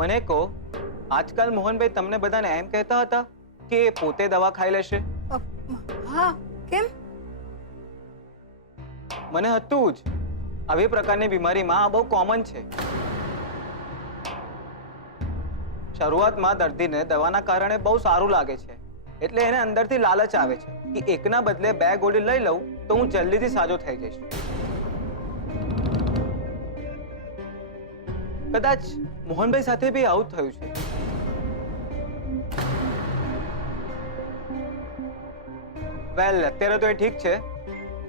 મને કહો, આજકાલ મોહનભાઈ તમને બધાને એમ કહેતા હતા કે પોતે દવા ખાઈ લેશે? હા, કેમ? મને હતું જ, આવી પ્રકારની બીમારીમાં આ બહુ કોમન છે. શરૂઆતમાં દર્દીને દવાના કારણે બહુ સારું લાગે છે, એટલે એને અંદરથી લાલચ આવે છે કે એકના બદલે 2 ગોળી લઈ લઉં તો હું જલ્દીથી સાજો થઈ જઈશ. કદાચ મોહનભાઈ સાથે બી આવું થયું છે. વેલ, અત્યારે તો એ ઠીક છે.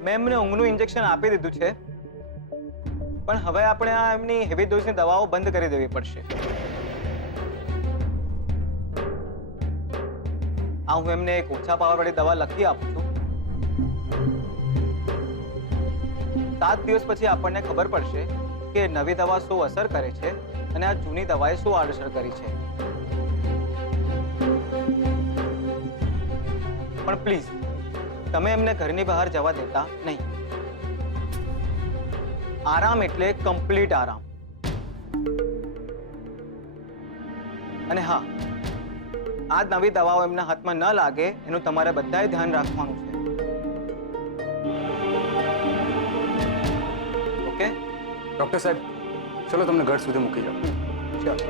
મેં એમને ઊંઘનું ઇન્જેક્શન આપી દીધું છે, પણ હવે આપણે આ એમની હેવી ડોઝની દવાઓ બંધ કરી દેવી પડશે. આ હું એમને એક ઓછા પાવરવાળી દવા લખી આપું છું. 7 દિવસ પછી આપણને ખબર પડશે કે નવી દવા શું અસર કરે છે અને આ જૂની દવાએ શું આડઅસર કરી છે. પણ પ્લીઝ, તમે એમને ઘરની બહાર જવા દેતા નહીં. આરામ એટલે કમ્પ્લીટ આરામ. અને હા, આ નવી દવાઓ એમના હાથમાં ન લાગે એનું તમારે બધાએ ધ્યાન રાખવાનું છે. ઓકે ડોક્ટર સાહેબ, ચલો તમને ઘર સુધી મૂકી જાઉં. ચાલો.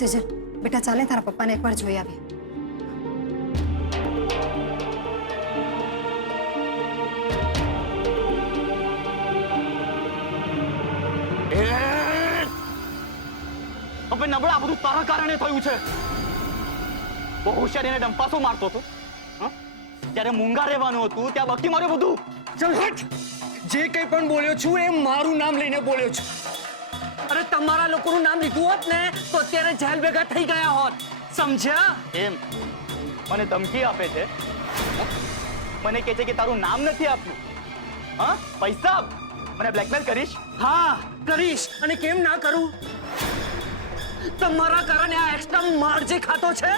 સેજલ, બેટા ચાલે તારા પપ્પાને એકવાર જોઈ આવીએ. હવે નબળા, બધું તારા કારણે થયું છે. બહુ હોશિયાર એને ડંપાસો મારતો હતો. જ્યારે મૂંગા રહેવાનું હતું ત્યાં બકી માર્યો બધું. ચલ હટ! જે કંઈ પણ બોલ્યો છું એ મારું નામ લઈને બોલ્યો છું. અરે તમારા લોકોનું નામ લીધું હોત ને તો અત્યારે જેલ ભેગા થઈ ગયા હોત. સમજ્યા? એમ મને ધમકી આપે છે. મને કહે છે કે તારું નામ નથી આપ્યું. હા, પૈસા મને બ્લેકમેલ કરીશ? હા, કરીશ. અને કેમ ના કરું? તમારા કારણે આ એક્સ્ટ્રા માર જે ખાતો છે.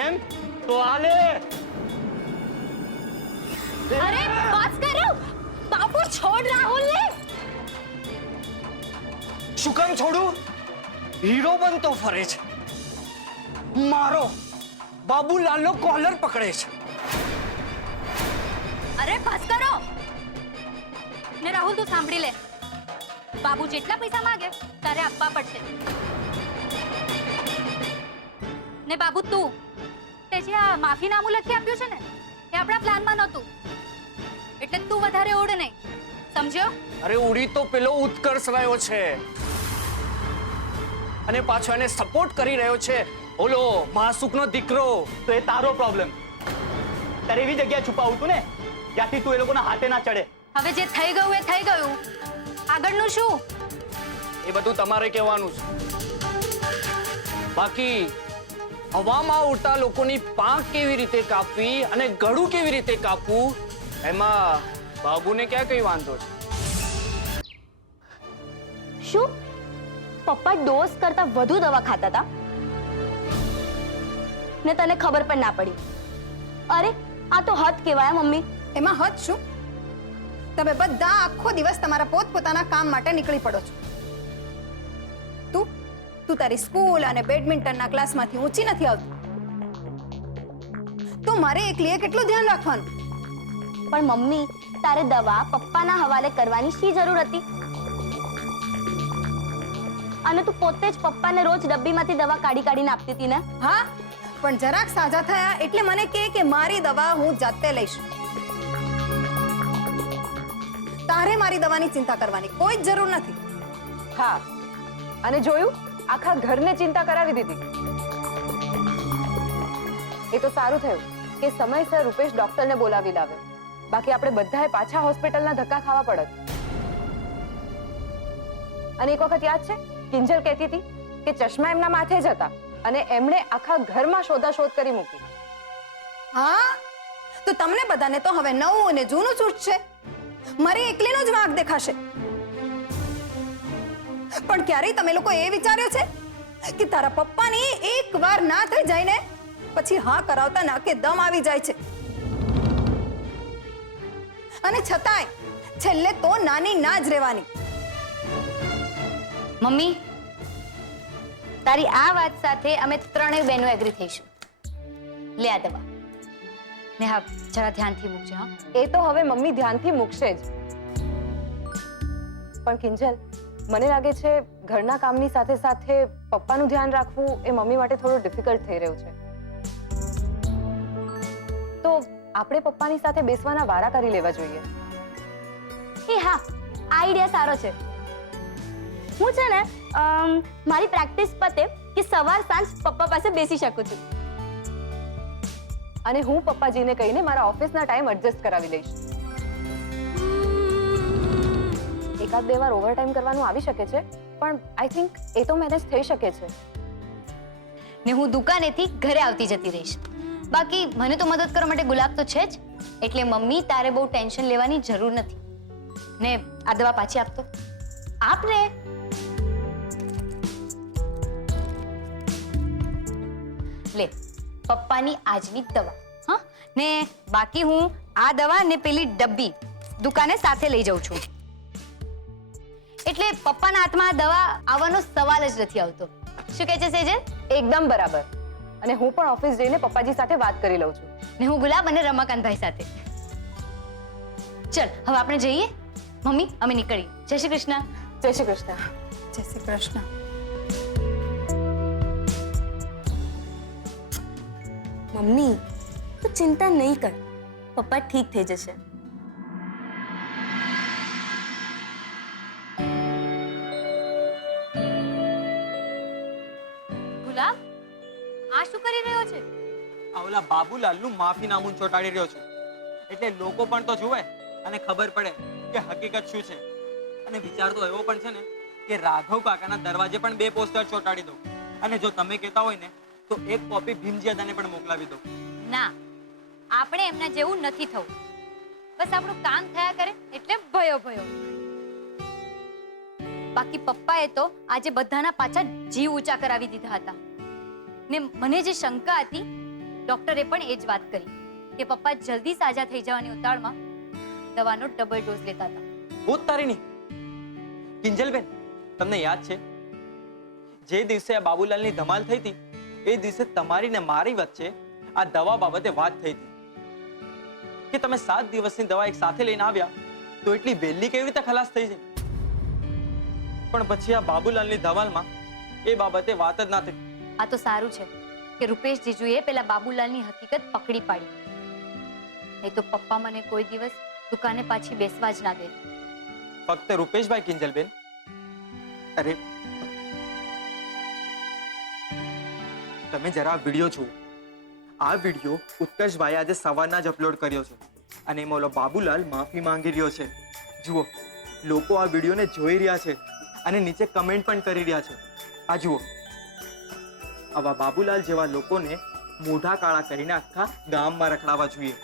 એમ તો આલે. अरे बस करो बाबू, छोड़ राहुल ने. શું કામ છોડું? હીરો બનતો ફરે છે. મારો બાબુલાલનો કોલર પકડે છે. अरे बस करो ने राहुल, તું સાંભળી લે. બાબુ જેટલા પૈસા માંગે તારે આપવા પડશે. ને બાબુ, તું તે જે આ માફીનામું લખી આપ્યું છે ને એ આપણા પ્લાનમાં નહોતું, એટલે તું વધારે ઉડ નહીં, સમજ્યો? અરે ઉડી તો પેલો ઉત્કર્ષ રહ્યો છે અને પાછો એને સપોર્ટ કરી રહ્યો છે ઓલો માસુકનો દીકરો. તો એ તારો પ્રોબ્લેમ. તારે એવી જગ્યાએ છુપાવું તું ને જ્યાંથી તું એ લોકોના હાથે ના ચડે. હવે જે થઈ ગયું એ થઈ ગયું, આગળનું શું? એ બધું તમારે કહેવાનું છે. બાકી હવામાં ઉડતા લોકોની પાંખ કેવી રીતે કાપવી અને ગળું કેવી રીતે કાપવું એમાં બાબુને ક્યાં કઈ વાંધો છે? શું પપ્પા ડોઝ કરતા વધુ દવા ખાતા હતા ને તને ખબર પણ ના પડી? અરે આ તો હદ કહેવાય મમ્મી. એમાં હદ શું? તમે બધા આખો દિવસ તમારા પોતપોતાના કામ માટે નીકળી પડો છો. તું તારી સ્કૂલ અને બેડમિન્ટનના ક્લાસમાંથી ઊંચી નથી આવતી. તો મારે એકલીએ કેટલું ધ્યાન રાખવાનું? પણ મમ્મી, તારે દવા પપ્પાના હવાલે કરવાની શી જરૂર હતી? અને તું પોતે જ પપ્પાને રોજ ડબ્બીમાંથી દવા કાઢી કાઢીને આપતી હતી ને? હા, પણ જરાક સાજા થયા એટલે મને કહે કે મારી દવા હું જાતે લઈશ. તારે મારી દવાની ચિંતા કરવાની કોઈ જ જરૂર નથી. હા, અને જોયું, આખા ઘરને ચિંતા કરાવી દીધી. એ તો સારું થયું કે સમયસર રૂપેશ ડોક્ટરને બોલાવી લાવ્યો, બાકી આપણે બધાએ પાછા હોસ્પિટલના ધક્કા ખાવા પડત. અને એક વખત યાદ છે, કિંજલ કહેતી હતી કે ચશ્મા એમના માથે જ હતા અને એમણે આખા ઘરમાં શોધાશોધ કરી મૂકી. હા, તો તમને બધાને તો હવે નવું અને જૂનું છૂટશે. મારી એકલીનો જ વાંક દેખાશે. પણ ક્યારેય તમે લોકો એ વિચાર્યો છે કે તારા પપ્પાની એક વાર ના થઈ જાય ને પછી હા કરાવતા નાકે દમ આવી જાય છે. અને છતાંય છેલ્લે તો નાની ના જ રહેવાની. મમ્મી, તારી આ વાત સાથે અમે ત્રણેય બહેનો એગ્રી થઈશું. લે આ દવા. ને હા, જરા ધ્યાનથી મૂકજો. હા, એ તો હવે મમ્મી ધ્યાનથી મૂકશે જ. પણ કિંજલ, મને લાગે છે ઘરના કામની સાથે સાથે પપ્પાનું ધ્યાન રાખવું એ મમ્મી માટે થોડું ડિફિકલ્ટ થઈ રહ્યું છે. તો આપણે પપ્પાની સાથે બેસવાના વારા કરી લેવા જોઈએ. એ હા, આઈડિયા સારો છે. હું છે ને મારી પ્રેક્ટિસ પતે કે સવાર સાંજ પપ્પા પાસે બેસી શકું છું. અને હું પપ્પાજીને કહીને મારા ઓફિસના ટાઈમ એડજસ્ટ કરાવી લઈશ. એકાદ બે વાર ઓવરટાઈમ કરવાનું આવી શકે છે, પણ આઈ થિંક એ તો મેનેજ થઈ શકે છે. ને હું દુકાનેથી ઘરે આવતી જતી રહીશ. બાકી મને તો મદદ કરવા માટે ગુલાબ તો છે જ. એટલે મમ્મી, તારે બહુ ટેન્શન લેવાની જરૂર નથી. ને આ દવા પાછી આપતો. આપને. લે, પપ્પાની આજની દવા. હા, ને બાકી હું આ દવા ને પેલી ડબ્બી દુકાને સાથે લઈ જાઉં છું. એટલે પપ્પાના હાથમાં આ દવા આવવાનો સવાલ જ નથી આવતો. શું કહે છે સેજલ? એકદમ બરાબર. અને હું પણ ઓફિસ જઈને પપ્પાજી સાથે વાત કરી લઉં છું. ને હું ગુલાબ અને રમાકાંતભાઈ સાથે. ચલ, હવે આપણે જઈએ. મમ્મી, અમે નીકળી. જય શ્રી કૃષ્ણ. જય શ્રી કૃષ્ણ. જય શ્રી કૃષ્ણ. મમ્મી, તું ચિંતા નહીં કર, પપ્પા ઠીક થઈ જશે. ગુલાબ, આ શું કરી રહ્યો છે? આ ઓલા બાબુલાલનું માફીનામું ચોંટાડી રહ્યો છું. એટલે લોકો પણ તો જુએ અને ખબર પડે કે હકીકત શું છે. અને વિચાર તો એવો પણ છે ને કે રાઘવ કાકાના દરવાજે પણ 2 પોસ્ટર ચોંટાડી દઉં. અને જો તમે કહેતા હોય ને તો એક કોપી ભીમજી દાદાને પણ મોકલાવી દઉં. ના, આપણે એમના જેવું નથી થવું. બસ આપણું કામ થયા કરે એટલે ભયો ભયો. બાકી પપ્પાએ તો આજે બધાના પાછા જીવ ઊંચા કરાવી દીધા હતા. ને મને જે શંકા હતી, ડોક્ટરે પણ એ જ વાત કરી કે પપ્પા જલ્દી સાજા થઈ જવાની ઉતાવળમાં દવાનો ડબલ ડોઝ લેતા હતા. ભૂત તારીની કિંજલબેન, તમને યાદ છે જે દિવસે આ બાબુલાલની ધમાલ થઈ હતી એ દિવસે તમારી ને મારી વચ્ચે આ દવા બાબતે વાત થઈ હતી કે તમે 7 દિવસની દવા એક સાથે લઈને આવ્યા તો એટલી વહેલી કેવી રીતે ખલાસ થઈ જાય. પણ પછી આ બાબુલાલની ધમાલમાં એ બાબતે વાત જ ના થઈ. આ તો સારું છે કે રૂપેશ જીજુએ પેલા બાબુલાલની હકીકત પકડી પાડી. નહીં તો પપ્પા મને કોઈ દિવસ દુકાને પાછી બેસવા જ ના દે. ફક્ત રૂપેશભાઈ કિંજલબેન, અરે તમે જરા વિડીયો જુઓ. આ વિડીયો ઉત્કર્ષભાઈ આજે સવારના જ અપલોડ કર્યો છે અને એમાં ઓલો બાબુલાલ માફી માંગી રહ્યો છે. જુઓ, લોકો આ વિડીયોને જોઈ રહ્યા છે અને નીચે કમેન્ટ પણ કરી રહ્યા છે. આ જુઓ, આવા બાબુલાલ જેવા લોકોને મોઢા કાળા કરીને આખા ગામમાં રખડાવવા જોઈએ.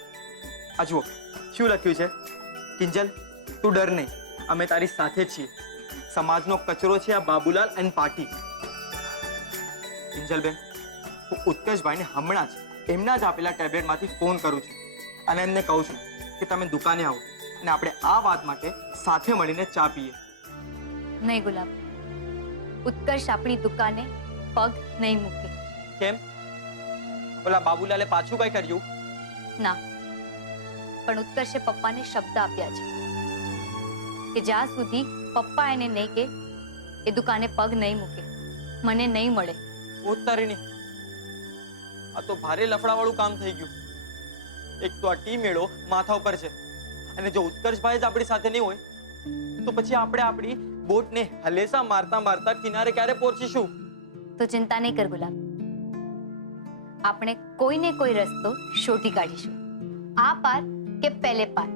આ જુઓ શું લખ્યું છે, કિંજલ તું ડર નહીં, અમે તારી સાથે જ છીએ. સમાજનો કચરો છે આ બાબુલાલ અને પાર્ટી. કિંજલબેન, હું ઉત્કર્ષભાઈને હમણાં જ એમના જ આપેલા ટેબ્લેટમાંથી ફોન કરું છું અને એમને કહું છું કે તમે દુકાને આવો અને આપણે આ વાત માટે સાથે મળીને ચા પીએ. નહીં ગુલાબ, ઉત્કર્ષ આપણી દુકાને પગ નહીં મૂકે. કેમ? ઓલા બાબુલાલે પાછું કઈ કર્યું? ના, પણ ઉત્કર્ષે પપ્પાને શબ્દ આપ્યા છે કે જ્યાં સુધી પપ્પા એને નહીં કે એ દુકાને પગ નહીં મૂકે, મને નહીં મળે. ઉતારીની આ તો ભારે લફડાવાળું કામ થઈ ગયું. એક તો આ ટી મેળો માથા ઉપર છે અને જો ઉત્કર્ષભાઈ જ આપણી સાથે નહીં હોય તો પછી આપણે આપણી બોટને હલેસા મારતા મારતા કિનારે ક્યારે પહોંચીશું? તો ચિંતા નહીં કર ગુલાબ, આપણે કોઈને કોઈ રસ્તો શોધી કાઢીશું. આ પાર કે પહેલે પાર,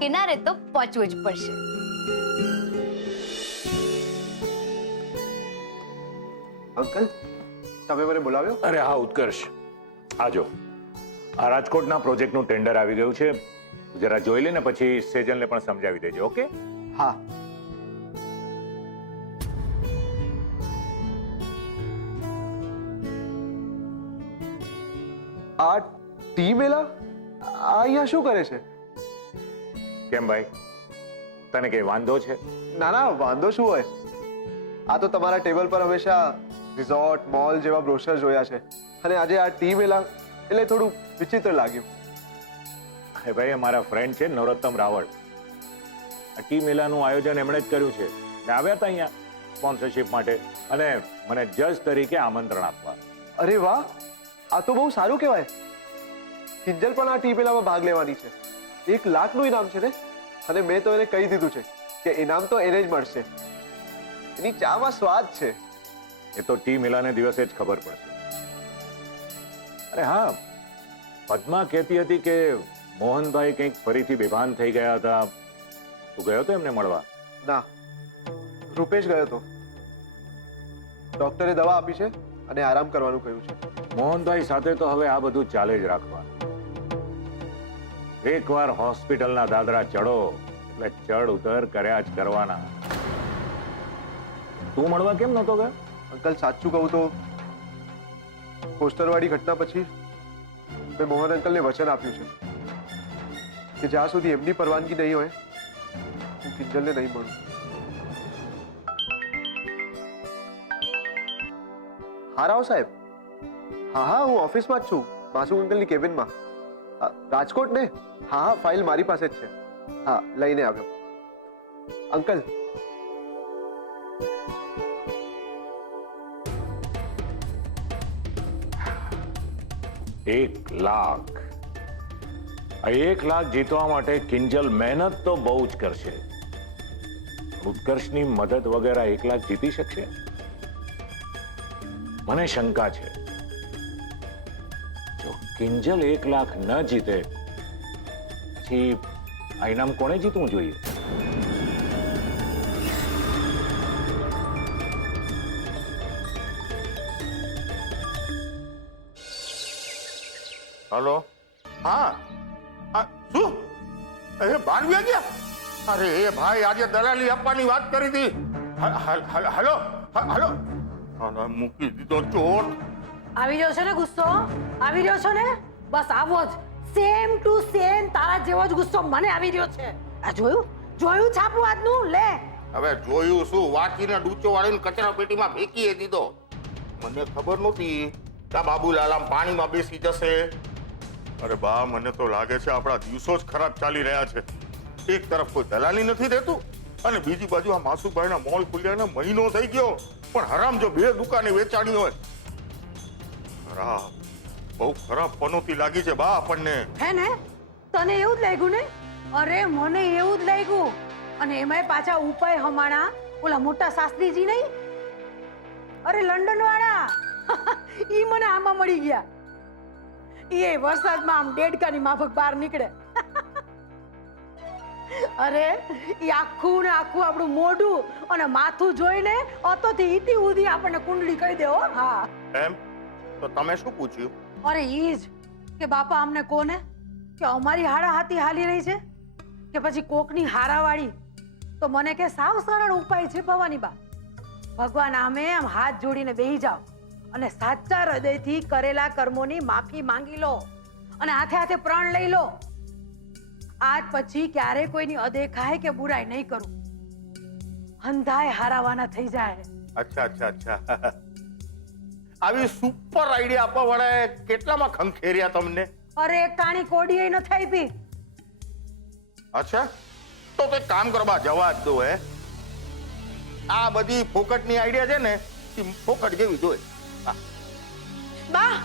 કિનારે તો પહોંચવું જ પડશે. અંકલ, તમે મને બોલાવ્યો? અરે હા ઉત્કર્ષ, આજો. આ રાજકોટના પ્રોજેક્ટનું ટેન્ડર આવી ગયું છે. જરા જોઈ લે ને પછી સેજલને પણ સમજાવી દેજો. ઓકે? હા. આ ટી મેલા આ અહીંયા શું કરે છે? કેમ ભાઈ, તને કઈ વાંધો છે? ના ના, વાંધો શું હોય? આ તો તમારા ટેબલ પર હંમેશા રિઝોર્ટ મોલ જેવા બ્રોશર જોયા છે, અને આજે આ ટી મેલા એટલે થોડું વિચિત્ર લાગ્યું. અરે ભાઈ, અમારા ફ્રેન્ડ છે નરોત્તમ રાવળ, આ ટી મેલાનું આયોજન એમણે જ કર્યું છે. ને આવ્યા હતા અહીંયા સ્પોન્સરશિપ માટે અને મને જજ તરીકે આમંત્રણ આપવા. અરે વાહ, આ તો બહુ સારું કહેવાય. કિંજલ પણ આ ટી મેલામાં ભાગ લેવાની છે. 1 લાખનું ઇનામ છે ને, અને મેં તો એને કહી દીધું છે કે ઇનામ તો એને જ મળશે. એની ચામાં સ્વાદ છે. એ તો ટી મેલાને દિવસે જ ખબર પડશે. અરે હા, પદ્મા કહેતી હતી કે મોહનભાઈ કંઈક ફરીથી બેભાન થઈ ગયા હતા. તું ગયો તો એમને મળવા? ના, રૂપેશ ગયો હતો. ડોક્ટરે દવા આપી છે અને આરામ કરવાનું કહ્યું છે. મોહનભાઈ સાથે તો હવે આ બધું ચાલે જ રાખવાનું. એકવાર હોસ્પિટલના દાદરા ચડો એટલે ચડ ઉતર કર્યા જ કરવાના. તું મળવા કેમ નહોતો ગયો? અંકલ, સાચું કહું તો પોસ્ટરવાળી ઘટના પછી મેં મોહન અંકલને વચન આપ્યું છે કે જ્યાં સુધી એમની પરવાનગી નહીં હોય હું કિંજલને નહીં મળું. હા રાવ સાહેબ, હા, હું ઓફિસમાં જ છું, માસુમ અંકલની કેબિનમાં. રાજકોટ ને? હા, ફાઇલ મારી પાસે જ છે. હા, લઈને આવ્યો. અંકલ, $1 લાખ. આ 1 લાખ જીતવા માટે કિંજલ મહેનત તો બહુ જ કરશે. ઉત્કર્ષની મદદ વગર 1 લાખ જીતી શકશે? મને શંકા છે. જો કિંજલ 1 લાખ ન જીતે પછી આ ઇનામ કોણે જીતવું જોઈએ? હલો, હા, શું? એ બહાર ગયા? અરે એ ભાઈ, આજે દલાલી આપવાની વાત કરી હતી. હલો, મૂકી દીધો ચોટ. આવી રહ્યો છે ને ગુસ્સો? આવી રહ્યો છો ને? બસ આવો જ, સેમ ટુ સેમ તારા જેવો જ ગુસ્સો મને આવી રહ્યો છે. આ જોયું છાપું આજનું? લે હવે જોયું શું? વાંચીને ડૂચો વાળીને કચરા પેટીમાં ફેંકી દીધો. મને ખબર નહોતી કે બાબુલાલ આમ પાણીમાં બેસી જશે. અરે બા, મને તો લાગે છે આપણા દિવસો જ ખરાબ ચાલી રહ્યા છે. એક તરફ કોઈ દલાલી નથી દેતું અને બીજી બાજુ આ માસુભાઈના મોલ ખુલ્યાને મહિનો થઈ ગયો, પણ હરામ જો 2 દુકાને વેચાણી હોય. ખરાબ, બહુ ખરાબ પનોતી લાગી છે બા આપણને. હે ને? તને એવું જ લાગ્યું ને? અરે મને એવું જ લાગ્યું. અને એમાંય પાછા ઉપાય હમાણા ઓલા મોટા શાસ્ત્રીજી નહીં, અરે લંડન વાળા, ઈ મને આમાં મળી ગયા. એ વરસાદમાં આમ ડેડકાની માફક બહાર નીકળે. અરે ઈ આખું ને આખું આપણું મોઢું અને માથું જોઈને અતોથી ઈતી ઉધી આપણને કુંડળી કહી દેવો. હા, એમ તો તમે શું પૂછ્યું? અરે ઈ જ કે બાપા અમને કોને કે અમારી હાડા હાથી હાલી રહી છે કે પછી કોકની હારાવાળી? તો મને કે સાવ સરળ ઉપાય છે ભવાની બા. ભગવાન આમે આમ હાથ જોડીને બેહી જાઓ અને સાચા હૃદયથી કરેલા કર્મોની માફી માંગી લો અને હાથે હાથે પ્રણ લઈ લો. આજ પછી ક્યારે કોઈની અદેખાય કે બુરાઈ નહીં કરું. અંધાય હારાવાના થઈ જાય. અચ્છા. આવી સુપર આઈડિયા આપવા વાળાએ કેટલામાં ખંખેર્યા તમને? અરે એક કાણી કોડીએ નથી આપી. અચ્છા, તો એક કામ કરો બા, જવા જ દો. આ બધી ફોકટની આઈડિયા છે ને, એ ફોકટ જેવી જોઈએ. બા,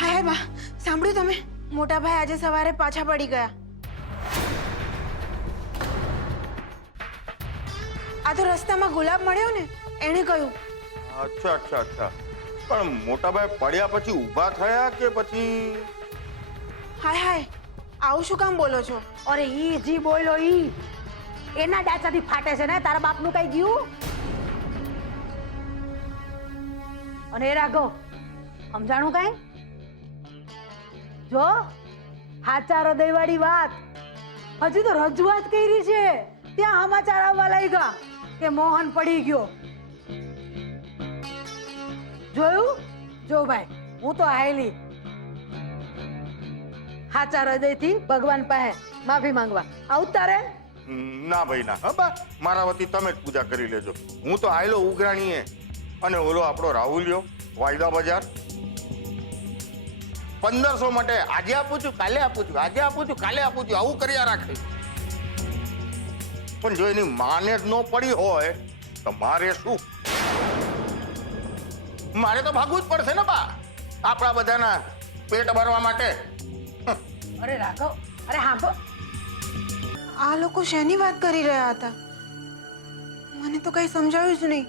હાય બા, સાંભળ્યું તમે? મોટા ભાઈ આજે સવારે પાછા પડી ગયા. આ તો રસ્તામાં ગુલાબ મળ્યો ને, એણે કહ્યું. અચ્છા. પણ મોટાભાઈ પડ્યા પછી ઊભા થયા કે પછી? હાય, આવું શું કામ બોલો છો? અરે ઈ જી બોલો ઈ એના ડાચાથી ફાટે છે ને. તારા બાપનું કઈ ગયું? અને એ રાઘવ, સમજાણું કઈ? જો હાચા હૃદયવાળી વાત, હજી તો રજૂઆત કરી છે, ત્યાં સમાચાર આવવા લાગ્યા કે મોહન પડી ગયો. જોયું? જો ભાઈ, હું તો આયેલી સાચા હૃદયથી ભગવાન પાસે માફી માંગવા. આવતા રે. ના ભાઈ ના, હા બા, મારા વતી તમે જ પૂજા કરી લેજો. હું તો આયલો ઉઘરાણીએ, અને ઓલો આપણો રાહુલિયો વાયદા બજાર 1500 માટે આજે આપું છું, કાલે આપું છું, આજે આપું છું, કાલે આપું છું, આવું કર્યા રાખે. પણ જો એની માને જ ન પડી હોય તો મારે શું? મારે તો ભાગવું જ પડશે ને બા, આપણા બધાના પેટ ભરવા માટે. અરે રાઘવ, અરે હાંભો. આ લોકો શેની વાત કરી રહ્યા હતા? મને તો કઈ સમજાયું જ નહીં.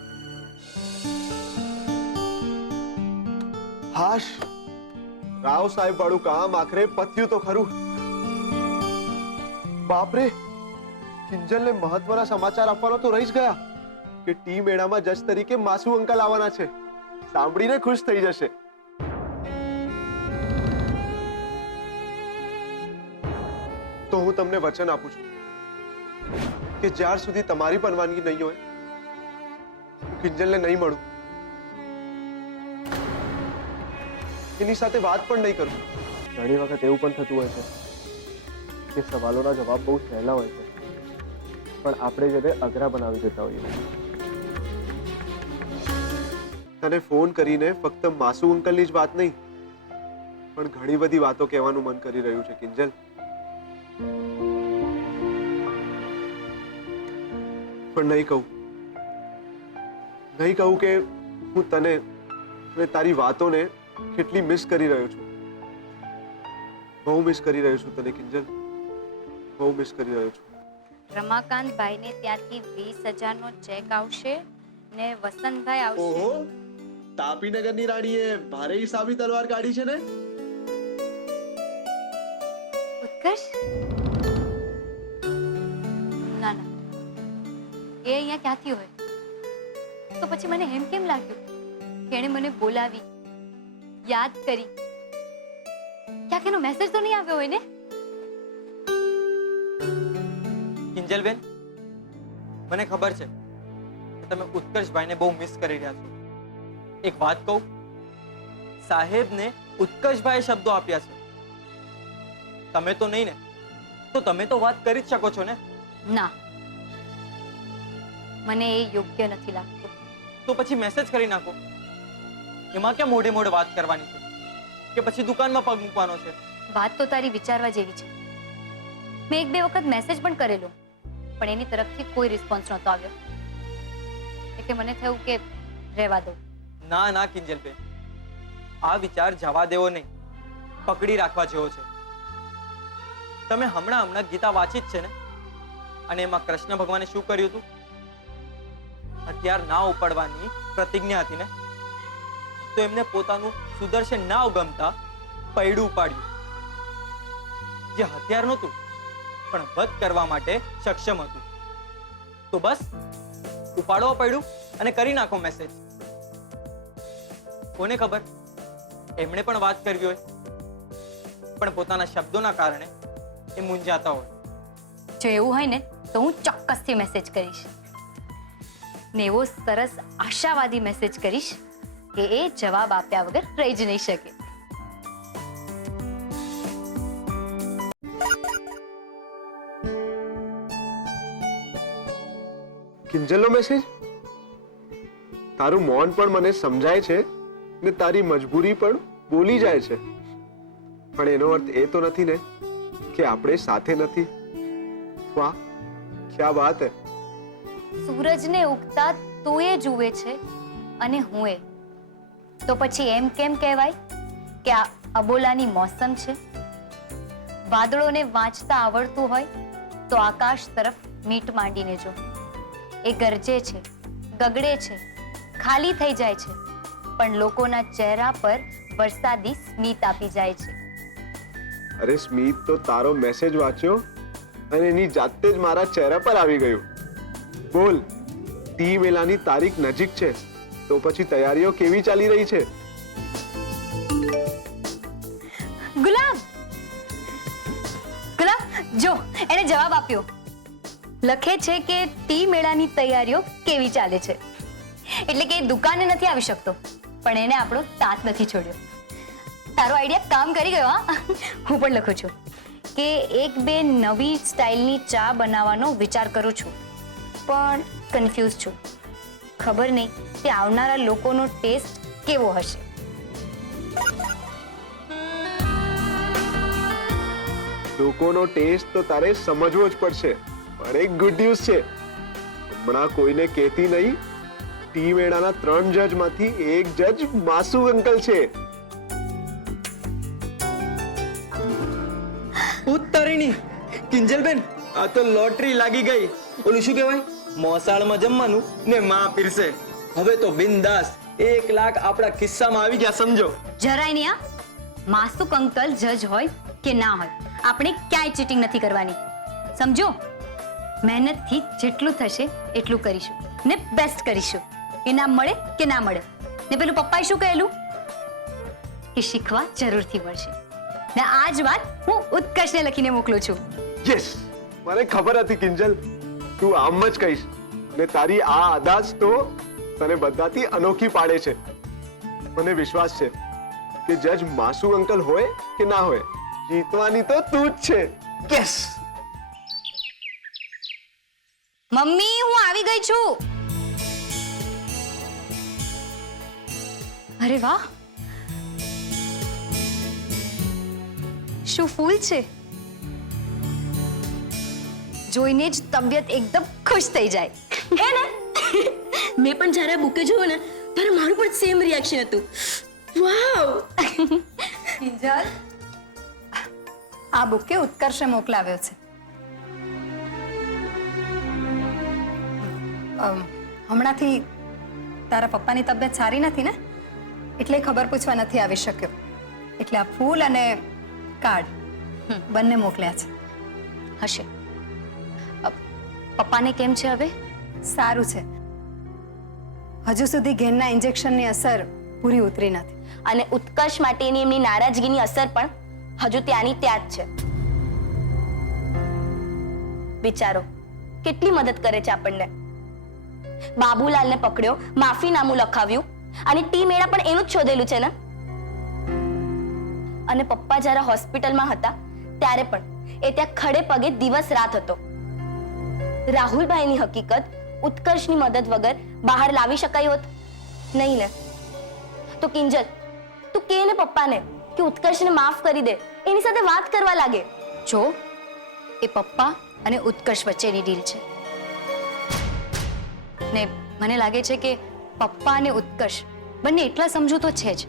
હાશ, રાવ સાહેબ વાળું કામ આખરે પત્યું તો ખરું. બાપરે, કિંજલને મહત્વના સમાચાર આપવાનો તો રહી જ ગયા કે ટી મેળામાં જજ તરીકે માસુ અંકલ આવવાના છે. સાંભળીને ખુશ થઈ જશે. તો હું તમને વચન આપું છું કે જ્યાર સુધી તમારી પરવાનગી નહીં હોય હું કિંજલને નહીં મળું, એની સાથે વાત પણ નહીં કરું. ઘણી વખત એવું પણ થતું હોય છે કે સવાલોના જવાબ બહુ સહેલા હોય છે, પણ આપણે જેને અઘરા બનાવી દેતા હોઈએ. તને ફોન કરીને ફક્ત માસુ અંકલની જ વાત નહીં, પણ ઘણી બધી વાતો કહેવાનું મન કરી રહ્યું છે કિંજલ. પણ નહીં કહું કે હું તને અને તારી વાતોને કેટલી મિસ કરી રહ્યો છું. બહુ મિસ કરી રહ્યો છું તને કિંજલ, બહુ મિસ કરી રહ્યો છું. રમાકાંતભાઈને ત્યાંથી 20,000 નો ચેક આવશે ને વસંતભાઈ આવશે. ઓહો, તાપીનગરની રાણીએ ભારે હિસાબી તલવાર કાઢી છે ને. ઉત્કર્ષ? ના ના, એ અહીંયા ક્યાંથી હોય? તો પછી મને એમ કેમ લાગ્યું કે એણે મને બોલાવી, યાદ કરી? ક્યાંક એનો મેસેજ તો નહીં આવ્યો હોય ને? કિંજલબેન, મને ખબર છે કે તમે ઉત્કર્ષભાઈને બહુ મિસ કરી રહ્યા છો. એક વાત કહું, સાહેબને ઉત્કર્ષભાઈએ શબ્દો આપ્યા છે. તમે તો નહીં ને, તો તમે તો વાત કરી જ શકો છો ને. ના, મને એ યોગ્ય નથી લાગતું. તો પછી મેસેજ કરી નાખો. એમાં ક્યાં મોઢે મોઢે વાત કરવાની છે, કે પછી દુકાનમાં પગ મૂકવાનો છે? વાત તો તારી વિચારવા જેવી છે. મેં 1-2 વખત મેસેજ પણ કરેલો, પણ એની તરફથી કોઈ રિસ્પોન્સ નહોતો આવ્યો. એટલે મને થયું કે રહેવા દો. ના ના કિંજલબેન, આ વિચાર જવા દેવો નહીં, પકડી રાખવા જેવો છે. તમે હમણાં ગીતા વાંચી જ છે ને, અને એમાં કૃષ્ણ ભગવાને શું કર્યું હતું? હથિયાર ના ઉપાડવાની પ્રતિજ્ઞા હતી ને, તો એમને પોતાનું સુદર્શન ના ગમતા પૈડું ઉપાડ્યું, જે હથિયાર નહોતું પણ વધ કરવા માટે સક્ષમ હતું. તો બસ ઉપાડો પૈડું અને કરી નાખો મેસેજ. કોને ખબર, એમણે પણ વાત કરવી હોય, પણ પોતાના શબ્દોના કારણે એ મૂંઝાતા હોય. જો એવું હોય ને તો હું ચોક્કસથી મેસેજ કરીશ, ને એવો સરસ આશાવાદી મેસેજ કરીશ કે એ જવાબ આપ્યા વગર રહી જ નહીં શકે. કિંજલનો મેસેજ? તારું મૌન પણ મને સમજાય છે ને તારી મજબૂરી પણ બોલી જાય છે, પણ એનો અર્થ એ તો નથી ને કે આપણે સાથે નથી. વાહ, ક્યા વાત હે. સૂરજને ઉગતા તું એ જુએ છે અને હું એ, તો પછી એમ કેમ કહેવાય કે આ અબોલાની મોસમ છે? વાદળોને વાંચતા આવડતું હોય તો આકાશ તરફ મીટ માંડીને જો. એ ગરજે છે, ગગડે છે, ખાલી થઈ જાય છે, પણ લોકોના ચહેરા પર વરસાદી સ્મિત આપી જાય છે. અરે સ્મિત તો તારો મેસેજ વાંચ્યો અને એની જાતે જ મારા ચહેરા પર આવી ગયું. બોલ, ટી મેલાની તારીખ નજીક છે, તો પછી તૈયારીઓ કેવી ચાલી રહી છે? ગુલાબ, ગુલાબ જો એને જવાબ આપ્યો. લખે છે કે ટી મેળાની તૈયારીઓ કેવી ચાલે છે, એટલે કે દુકાને નથી આવી શકતો. પણ એને આપણો સાથ નથી છોડ્યો. તારો આઈડિયા કામ કરી ગયો. હા, હું પણ લખું છું કે એક બે નવી સ્ટાઇલની ચા બનાવવાનો વિચાર કરું છું, પણ કન્ફ્યુઝ છું. ખબર નહીં કે આવનારા લોકોનો ટેસ્ટ કેવો હશે. લોકોનો ટેસ્ટ તો તારે સમજવો જ પડશે. પણ એક ગુડ ન્યૂઝ છે, હમણાં કોઈને કહેતી નહીં. ટી મેળાના 3 જજમાંથી એક જજ માસુ અંકલ છે. ઉત્તરીણી કિંજલબેન, આ તો લોટરી લાગી ગઈ. ઓલું શું કહેવાય, મોસાળમાં જમવાનું ને માં પીરસે. હવે તો બિંદાસ 1 લાખ આપણા ખિસ્સામાં આવી ગયા, સમજો. જરાય નહીં. માસુક અંકલ જજ હોય કે ના હોય, આપણે ક્યાંય ચીટિંગ નથી કરવાની, સમજો. મહેનતથી જેટલું થશે એટલું કરીશું ને બેસ્ટ કરીશું. ઇનામ મળે કે ના મળે. ને પેલું પપ્પાએ શું કહેલું કે શીખવા જરૂરથી મળશે. ને આ જ વાત હું ઉત્કર્ષને લખીને મોકલું છું. યસ, મને ખબર હતી કિંજલ તું આમ જ કહીશ. ને તારી આ આદાજ તો તને બધાથી અનોખી પાડે છે. મને વિશ્વાસ છે કે જજ માસુ અંકલ હોય કે ના હોય, જીતવાની તો તું જ છે. યસ. મમ્મી, હું આવી ગઈ છું. અરે વાહ, શું ફૂલ છે. જોઈને જ તબિયત એકદમ ખુશ થઈ જાય. હે ને મેં પણ જ્યારે બુકે જોયું ને ત્યારે મારું પણ સેમ રિએક્શન હતું. વાવ. કિંજલ, આ બુકે ઉત્કર્ષે મોકલાવ્યો છે. હમણાંથી તારા પપ્પાની તબિયત સારી નથી ને, એટલે ખબર પૂછવા નથી આવી શક્યો. એટલે આ ફૂલ અને કાર્ડ બંને મોકલ્યા છે. હશે. પપ્પાને કેમ છે હવે? સારું છે. હજુ સુધી ઘેનના ઇન્જેક્શનની અસર પૂરી ઉતરી નથી. અને ઉત્કર્ષ માટેની એમની નારાજગીની અસર પણ હજુ ત્યાંની ત્યાં જ છે. વિચારો કેટલી મદદ કરે છે આપણને. બાબુલાલને પકડ્યો, માફીનામું લખાવ્યું અને ટી મેળા પણ એનું જ શોધેલું છે ને. અને પપ્પા જ્યારે હોસ્પિટલમાં હતા ત્યારે પણ એ ત્યાં ખડે પગે દિવસ રાત હતો. રાહુલભાઈની હકીકત ઉત્કર્ષની મદદ વગર બહાર લાવી શકાય હોત નહીં ને. તો કિંજલ, તું કે ને પપ્પાને કે ઉત્કર્ષને માફ કરી દે, એની સાથે વાત કરવા લાગે. જો, એ પપ્પા અને ઉત્કર્ષ વચ્ચેની ડીલ છે ને મને લાગે છે કે પપ્પા અને ઉત્કર્ષ બંને એટલા સમજુ તો છે જ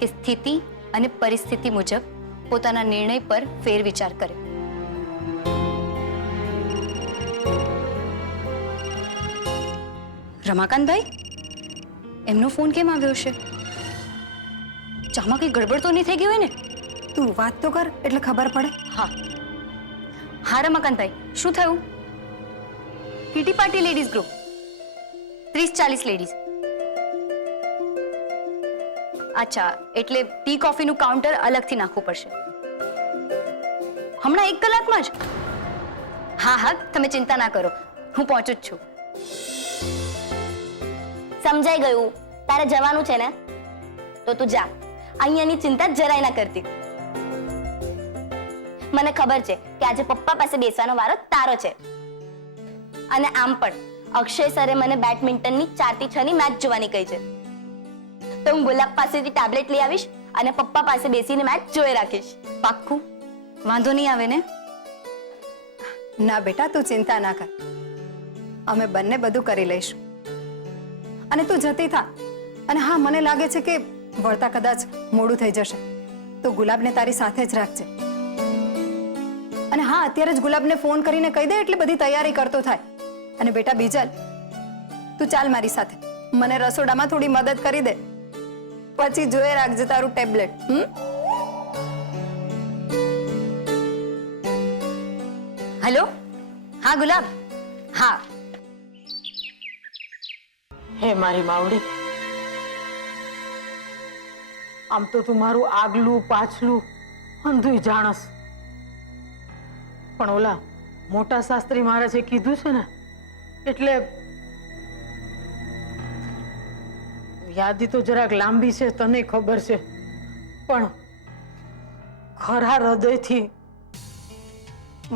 કે સ્થિતિ અને પરિસ્થિતિ મુજબ પોતાના નિર્ણય પર ફેરવિચાર કરે. રમાકાંતભાઈ, એમનો ફોન કેમ આવ્યો છે? ચામાં કઈ ગડબડ તો નહીં થઈ ગઈ હોય ને? તું વાત તો કર એટલે ખબર પડે. હા હા રમાકાંતભાઈ, શું થયું? Kitty party ladies group 30-40 ladies. અચ્છા, એટલે ટી કોફીનું કાઉન્ટર અલગથી નાખવું પડશે. હમણાં 1 કલાકમાં જ? હા હા, તમે ચિંતા ના કરો, હું પહોંચું જ છું. સમજાઈ ગયું. તારે જવાનું છે ને તો તું જા. અહીંયાની ચિંતા જરાય ના કરતી. મને ખબર છે કે આજે પપ્પા પાસે બેસવાનો વારો તારો છે. અને આમ પણ અક્ષય સરે મને બેડમિન્ટનની 4 થી 6 ની મેચ જોવાની કહી છે. તો હું ગુલાબ પાસેથી ટેબ્લેટ લઈ આવીશ અને પપ્પા પાસે બેસીને મેચ જોઈ રાખીશ. પાક્કું? વાંધો નહીં આવે ને? ના બેટા, તું ચિંતા ના કર. અમે બંને બધું કરી લઈશું. અને તું જતી થા. અને હા, મને લાગે છે કે વળતા કદાચ મોડું થઈ જશે, તો ગુલાબને તારી સાથે જ રાખજે. અને હા, અત્યારે જ ગુલાબને ફોન કરીને કહી દે એટલે બધી તૈયારી કરતો થાય. અને બેટા બીજલ, તું ચાલ મારી સાથે. મને રસોડામાં થોડી મદદ કરી દે, પછી જોઈ રાખજે તારું ટેબ્લેટ. હેલો, હા ગુલાબ. હા, હે મારી માવડી, આમ તો તું મારું આગલું પાછલું અંધુય જાણસ, પણ ઓલા મોટા શાસ્ત્રી મહારાજે કીધું છે ને એટલે યાદી તો જરાક લાંબી છે, તને ખબર છે, પણ ખરા હૃદયથી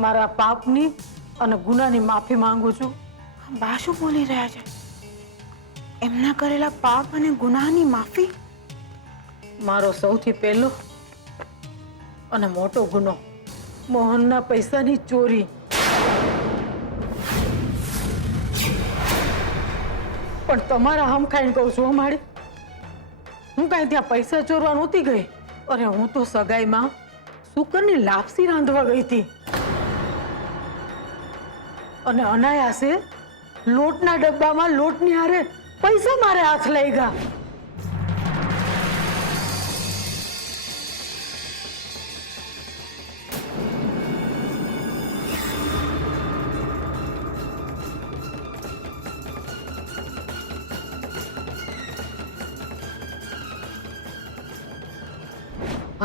મારા પાપની અને ગુનાની માફી માંગુ છું. બા શું બોલી રહ્યા છે? એમના કરેલા પાપ અને ગુનાહની માફી? મારો સૌથી પહેલો અને મોટો ગુનો મોહનના પૈસાની ચોરી. પણ તમારા હમ ખાઈને કહું છું માડી, હું કાંઈ ત્યાં પૈસા ચોરવા નહોતી ગઈ. અરે હું તો સગાઈમાં શુકરની લાપસી રાંધવા ગઈ હતી અને અનાયાસે લોટના ડબ્બામાં લોટની હારે પૈસા મારે હાથ લઈ ગયા.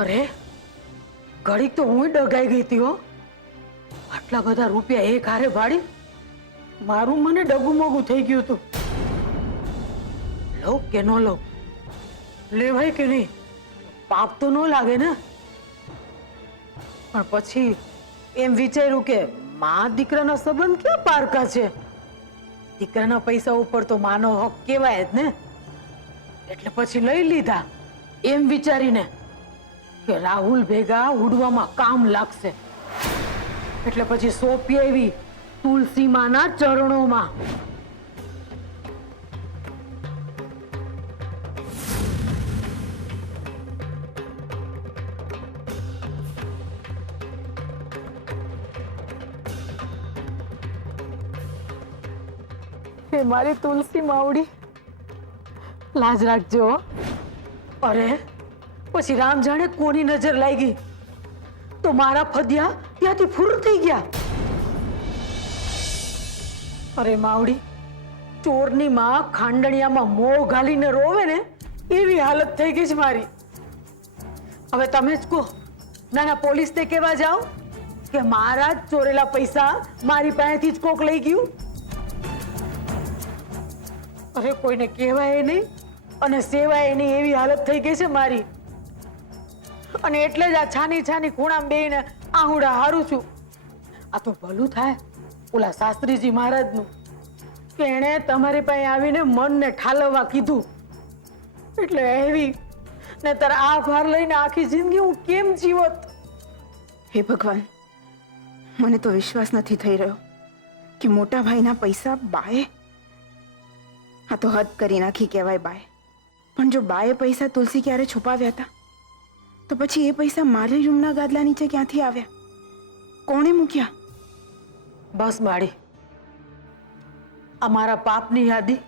અરે ઘડીક તો હું ડગાઈ ગઈ હતી હો. આટલા બધા રૂપિયા એક હારે ભાડી મારું મને ડગું મોગું થઈ ગયું હતું. લો કે ન લો, લેવાય કે નહીં, પાપ તો ન લાગે ને. પણ પછી એમ વિચાર્યું કે મા દીકરાના સંબંધ ક્યાં પારકા છે, દીકરાના પૈસા ઉપર તો માનો હક કહેવાય જ ને. એટલે પછી લઈ લીધા એમ વિચારીને કે રાહુલ ભેગા ઉડવામાં કામ લાગશે. એટલે પછી સોંપી આવી તુલસી માના ચરણોમાં. હે મારી તુલસી માવડી, લાજ રાખજો. અરે પછી રામ જાણે કોની નજર લાગી તો મારા ફદિયા ત્યાંથી ફૂર થઈ ગયા. અરે માવડી, ચોરની માં ખાંડણિયામાં મોં ઘાલીને રોવે ને એવી હાલત થઈ ગઈ છે મારી. હવે તમે જ કહો, નાના પોલીસ તે કેવા જાઓ કે મારા જ ચોરેલા પૈસા મારી પાસેથી જ કોક લઈ ગયું? અરે કોઈને કહેવાય નહીં અને સેવાય નહીં એવી હાલત થઈ ગઈ છે મારી. અને એટલે જ આ છાની છાની ખૂણામાં બેહીને આહુડા હારું છું. આ તો ભલું થાય ઓલા શાસ્ત્રીજી મહારાજનું કે એણે તમારી પાસે આવીને મનને ઠાલવવા કીધું. એટલે એવી નહીતર આ ભાર લઈને આખી જિંદગી હું કેમ જીવત? હે ભગવાન, મને તો વિશ્વાસ નથી થઈ રહ્યો કે મોટા ભાઈના પૈસા બાએ, આ તો હદ કરી નાખી કહેવાય બાએ. પણ જો બાએ પૈસા તુલસી ક્યારે છુપાવ્યા હતા તો પછી એ પૈસા મારી રૂમના ગાદલા નીચે ક્યાંથી આવ્યા? કોણે મૂક્યા? બસ માડી, અમારા પાપની યાદી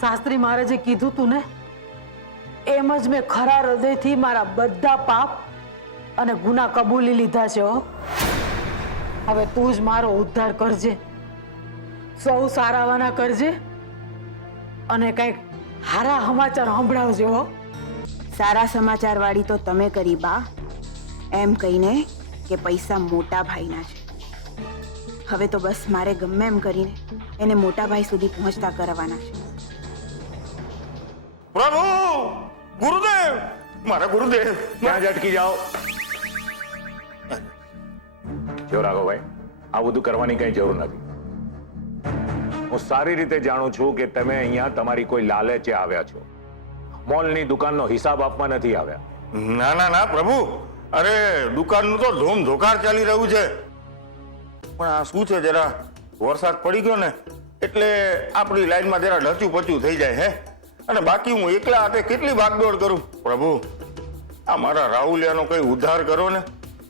શાસ્ત્રી મહારાજે કીધું તું ને, એમ જ મેં ખરા હૃદયથી મારા બધા પાપ અને ગુના કબૂલી લીધા છે. હવે તું જ મારો ઉદ્ધાર કરજે, સૌ સારાવાના કરજે અને કંઈક હારા સમાચાર સંભળાવજે હો. સારા સમાચાર વાળી તો તમે કરી બા, એમ કહીને કે પૈસા મોટા ભાઈના છે. હવે તો બસ મારે ગમે એમ કરીને એને મોટા ભાઈ સુધી પહોંચતા કરવાના છે. પ્રભુ, ગુરુદેવ, મારા ગુરુદેવ. ત્યાં જ અટકી જાઓ. જો રાઘવભાઈ, આ બધું કરવાની કઈ જરૂર નથી. હું સારી રીતે જાણું છું કે તમે અહીંયા તમારી કોઈ લાલચે આવ્યા છો, મોલની દુકાનનો હિસાબ આપવા નથી આવ્યા. ના ના ના પ્રભુ, અરે દુકાનનું તો ધૂમ ધોકાર ચાલી રહ્યું છે. પણ આ શું છે, જરા વરસાદ પડી ગયો ને એટલે આપણી લાઈનમાં જરા ઢચું પચું થઈ જાય હે. અને બાકી હું એકલા હાથે કેટલી ભાગદોડ કરું. પ્રભુ, આ મારા રાહુલિયાનો કઈ ઉદ્ધાર કરો ને,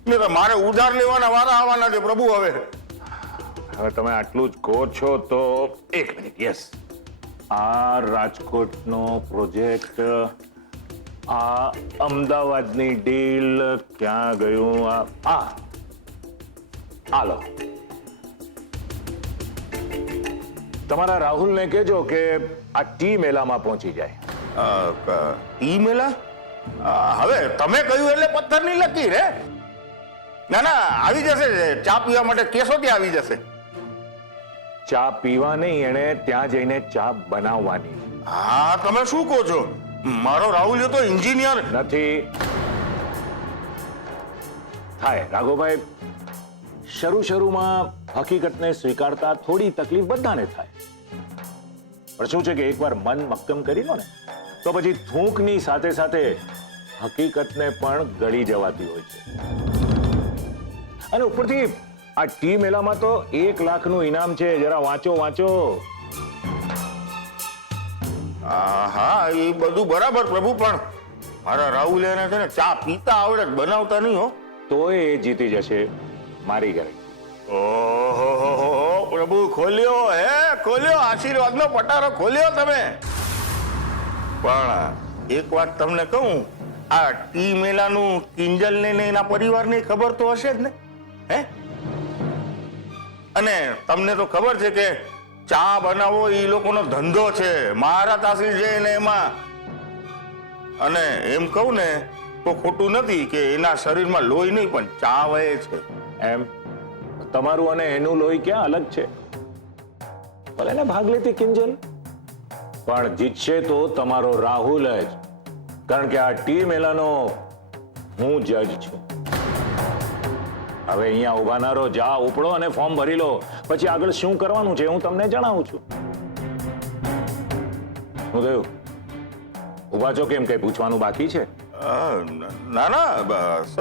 નહીં તો મારે ઉધાર લેવાના વારા આવવાના છે પ્રભુ. હવે તમે આટલું જ કહો છો તો એક મિનિટ. યસ, આ રાજકોટનો પ્રોજેક્ટ, આ અમદાવાદની ડીલ ક્યાં ગયું? હાલો, તમારા રાહુલને કહેજો કે આ ટી મેલામાં પહોંચી જાય. ટી મેલા? હવે તમે કહ્યું એટલે પથ્થરની લકીર હે. ના ના, આવી જશે. ચા પીવા માટે કેસો ત્યાં આવી જશે. ચા પીવા નહીં, એણે ત્યાં જઈને ચા બનાવવાની. હા તમે શું કહો છો? મારો રાહુલ એ તો એન્જિનિયર નથી થાય. રાઘવભાઈ, શરૂમાં હકીકતને સ્વીકારતા થોડી તકલીફ બધાને થાય, પણ શું છે કે એકવાર મન મક્કમ કરી લો ને તો પછી થૂંકની સાથે સાથે હકીકતને પણ ગળી જવાતી હોય છે. અને ઉપરથી આ ટી મેળામાં તો 1 લાખનું ઇનામ છે. જરા વાંચો. હા એ બધું બરાબર પ્રભુ, પણ મારા રાહુલ એને છે ને ચા પીતા આવડે જ, બનાવતા નહીં હો. તોય એ જીતી જશે, મારી ગેરંટી. ઓહો પ્રભુ, ખોલ્યો આશીર્વાદનો પટારો ખોલ્યો તમે. પણ એક વાત તમને કહું, આ ટી મેલાનું કિંજલને ને એના પરિવારને ખબર તો હશે જ ને, હે? અને તમને તો ખબર છે કે ચા બનાવો એ લોકોનો ધંધો છે, મારા તાસીર છે ને એમાં. અને એમ કહું ને તો ખોટું નથી કે એના શરીરમાં લોહી નહીં પણ ચા વહે છે. એમ તમારું અને એનું લોહી ક્યાં અલગ છે? ભલે ને ભાગ લેતી કિંજલ, પણ જીતશે તો તમારો રાહુલ જ, કારણ કે આ ટી મેલાનો હું જજ છું. હવે અહીંયા ઉભા ના રહો, જા ઉપડો અને ફોર્મ ભરી લો. પછી આગળ શું કરવાનું છે હું તમને જણાવું છું. શું થયું? ઉભા છો કેમ? કઈ પૂછવાનું બાકી છે? ના બસ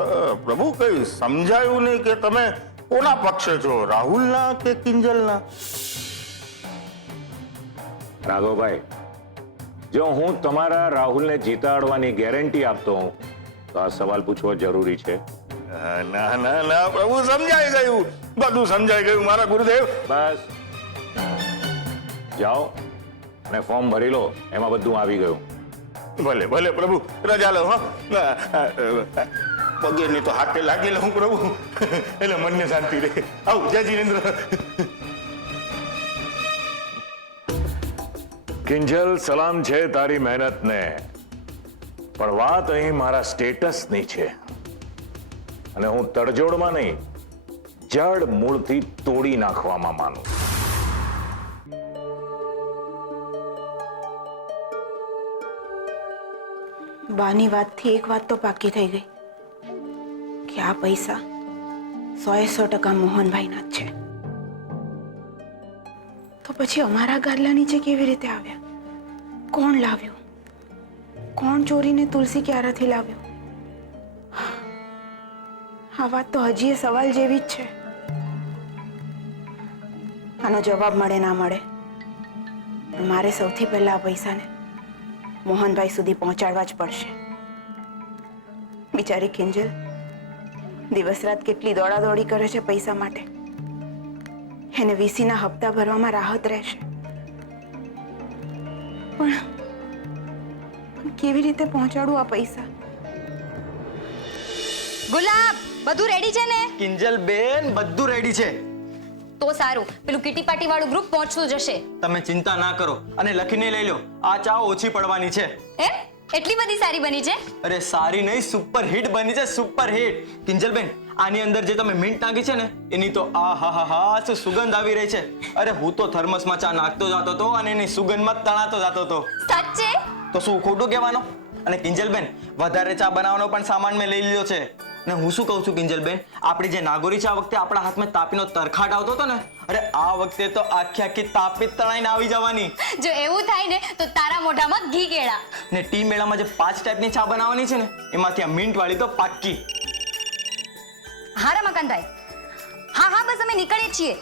પ્રભુ, કઈ સમજાયું નહીં કે તમે કોના પક્ષે છો, રાહુલના કે કિંજલના? રાઘવભાઈ, જો હું તમારા રાહુલને જીતાડવાની ગેરંટી આપતો હોઉં તો આ સવાલ પૂછવો જરૂરી છે? ના પ્રભુ, સમજાઈ ગયું, બધું સમજાઈ ગયું મારા ગુરુદેવ. બસ જાઓ અને ફોર્મ ભરી લો, એમાં બધું આવી ગયું. ભલે પ્રભુ, રજા લો. પગે ની તો હાથે લાગી લઉં પ્રભુ, એટલે મનને શાંતિ રહે. આવ જય જીનેન્દ્ર. કિંજલ, સલામ છે તારી મહેનતને, પણ વાત અહીં મારા સ્ટેટસની છે. અને હું તડજોડમાં નહીં, જડ મૂળથી તોડી નાખવામાં માનું. બાની વાતથી એક વાત તો પાકી થઈ ગઈ કે આ પૈસા 100% મોહનભાઈના જ છે. તો પછી અમારા ગાદલા નીચે કેવી રીતે આવ્યા? કોણ લાવ્યું? કોણ ચોરીને તુલસી ક્યારાથી લાવ્યો? આ વાત તો હજી એ સવાલ જેવી જ છે. આનો જવાબ મળે ના મળે, મારે સૌથી પહેલા આ પૈસાને મોહનભાઈ સુધી પહોંચાડવા જ પડશે. બિચારી કિંજલ દિવસ રાત કેટલી દોડાદોડી કરે છે પૈસા માટે. એને વીસીના હપ્તા ભરવામાં રાહત રહેશે, પણ કેવી રીતે પહોંચાડું આ પૈસા? ગુલાબ, બધું રેડી છે ને? કિંજલ બેન, બધું રેડી છે. તો સારું, પેલું કિટી પાર્ટી વાળું ગ્રુપ પહોંચતું જશે. તમે ચિંતા ના કરો અને લખીને લઈ લો, આ ચા ઓછી પડવાની છે. એમ? એટલી બધી સારી બની છે? અરે સારી નહીં, સુપર હિટ બની છે, સુપર હિટ. કિંજલ બેન, આની અંદર જે તમે મિન્ટ નાખી છે ને એની તો શું સુગંધ આવી રહી છે. અરે હું તો થર્મસમાં ચા નાખતો જતો હતો અને એની સુગંધમાં તણાતો જતો હતો. સાચે? તો શું ખોટું કહેવાનું? અને કિંજલ બેન, વધારે ચા બનાવવાનો પણ સામાન મેં લઈ લીધો છે. અને હું શું કહું છું કિંજલ બેન, આપણી જે નાગોરી છે આ વખતે આપણા હાથમાં તાપીનો તરખાટ આવતો હતો ને, અરે આ વખતે તો આખી તાપી તણાઈને આવી જવાની. જો એવું થાય ને તો તારા મોઢામાં ઘી કેળા. ને ટી મેળામાં જે 5 ટાઈપની ચા બનાવવાની છે ને એમાંથી આ મિન્ટ વાળી તો પાક્કી. હા રમાકાંતભાઈ, હા બસ અમે નીકળીએ છીએ.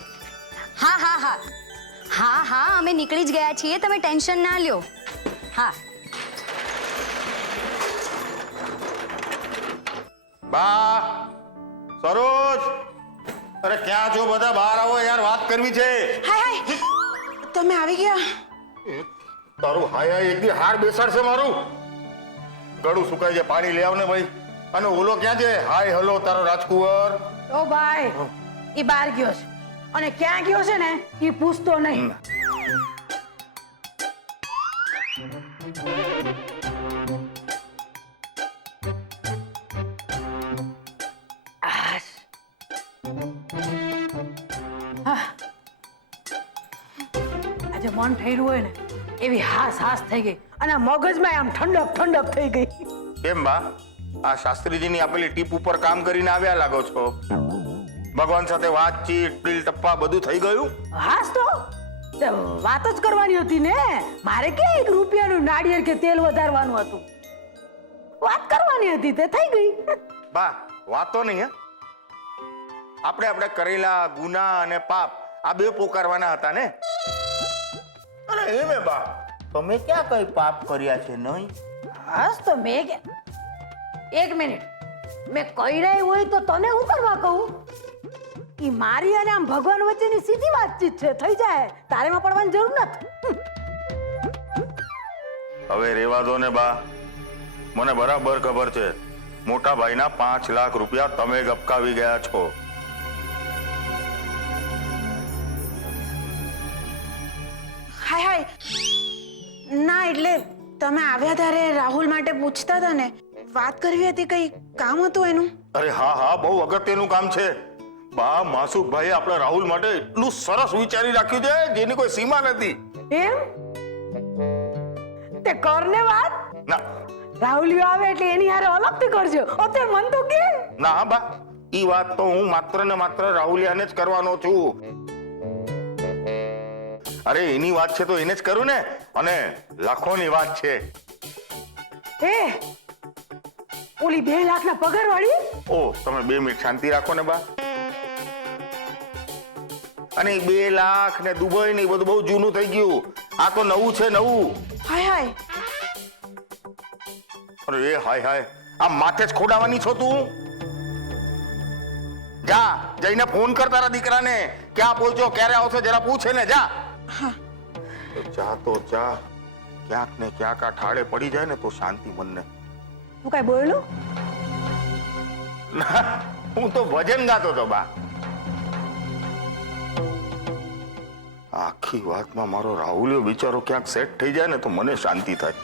હા અમે નીકળી જ ગયા છીએ, તમે ટેન્શન ના લ્યો. હા બા, સરોજ, અરે ક્યાં છો બધા? બહાર આવો યાર, વાત કરવી છે. હાય તમે આવી ગયા? તારું હાય એક દી હાર બેસાડશે મારું. ગળું સુકાઈ જાય, પાણી લઈ આવ ને ભાઈ. અને ઓલો ક્યાં છે? હાય હલો તારો રાજકુંવર. ઓ ભાઈ, એ બહાર ગયો છે અને ક્યાં ગયો છે ને એ પૂછતો નહીં. મન થઈ રહ્યું હોય ને એવી હાસ હાસ થઈ ગઈ અને આ મગજમાં આમ ઠંડક ઠંડક થઈ ગઈ. કેમ બા આ શાસ્ત્રીજીની આપેલી ટીપ ઉપર કામ કરીને આવ્યા લાગો છો? ભગવાન સાથે વાતચીત ટીલ ટપ્પા બધું થઈ ગયું? હાસ તો તે વાત જ કરવાની હતી ને. મારે કે 1 રૂપિયાનું નાળિયેર કે તેલ વધારવાનું હતું. વાત કરવાની હતી તે થઈ ગઈ. બા વાતો નહીં હે. આપણે કરેલા ગુના અને પાપ આ બે પોકારવાના હતા ને. અરે એમે બા તમે ક્યાં કઈ પાપ કર્યા છે નહીં? હાસ તો મેં કે 1 મિનિટ મેં કહી રહી હોય તો તને હું કરવા કહું? ઈ મારી અને આમ ભગવાન વચ્ચેની સીધી વાતચીત છે. થઈ જાય તારે માં પડવાની જરૂર નથી. હવે રેવા દો ને બા. મને બરાબર ખબર છે મોટા ભાઈના 5 લાખ રૂપિયા તમે ગપકાવી ગયા છો. હાય હાય ના એટલે તમે આવ્યા ત્યારે રાહુલ માટે પૂછતા હતા ને, વાત કરવી હતી, કઈ કામ હતું એનું? અરે હા બહુ અગત્યનું કામ છે બા. માસુકભાઈ આપણા રાહુલ માટે એટલું સરસ વિચારી રાખ્યું છે જેની કોઈ સીમા નથી. એમ તે કરને વાત. ના રાહુલિયો આવે એટલે એની હારે અલગથી કરજો. અત્યારે મન તો કે ના બા ઈ વાત તો હું માત્ર ને માત્ર રાહુલિયાને જ કરવાનો છું. અરે એની વાત છે તો એને જ કરું ને. અને લાખોની વાત છે. એ ઓલી 2 લાખના પગાર વાળી. ઓ તમે 2 મિનિટ શાંતિ રાખો ને બા. અને 2 લાખ ને દુબઈ ને બધું બહુ જૂનું થઈ ગયું. આ તો નવું છે નવું. હાય હાય અરે એ હાય આ માથે જ ખોડાવાની છો તું? જા જઈને ફોન કર તારા દીકરાને. ક્યાં પહોંચ્યો ક્યારે આવશે જરા પૂછે ને. જા જા તો જા. ક્યાંક ને ક્યાંક આ ઠાળે પડી જાય ને તો શાંતિ મનને. તું કઈ બોલ્યો? ના હું તો ભજન ગાતો હતો બા. આખી વાતમાં મારો રાહુલિયો બિચારો ક્યાંક સેટ થઈ જાય ને તો મને શાંતિ થાય.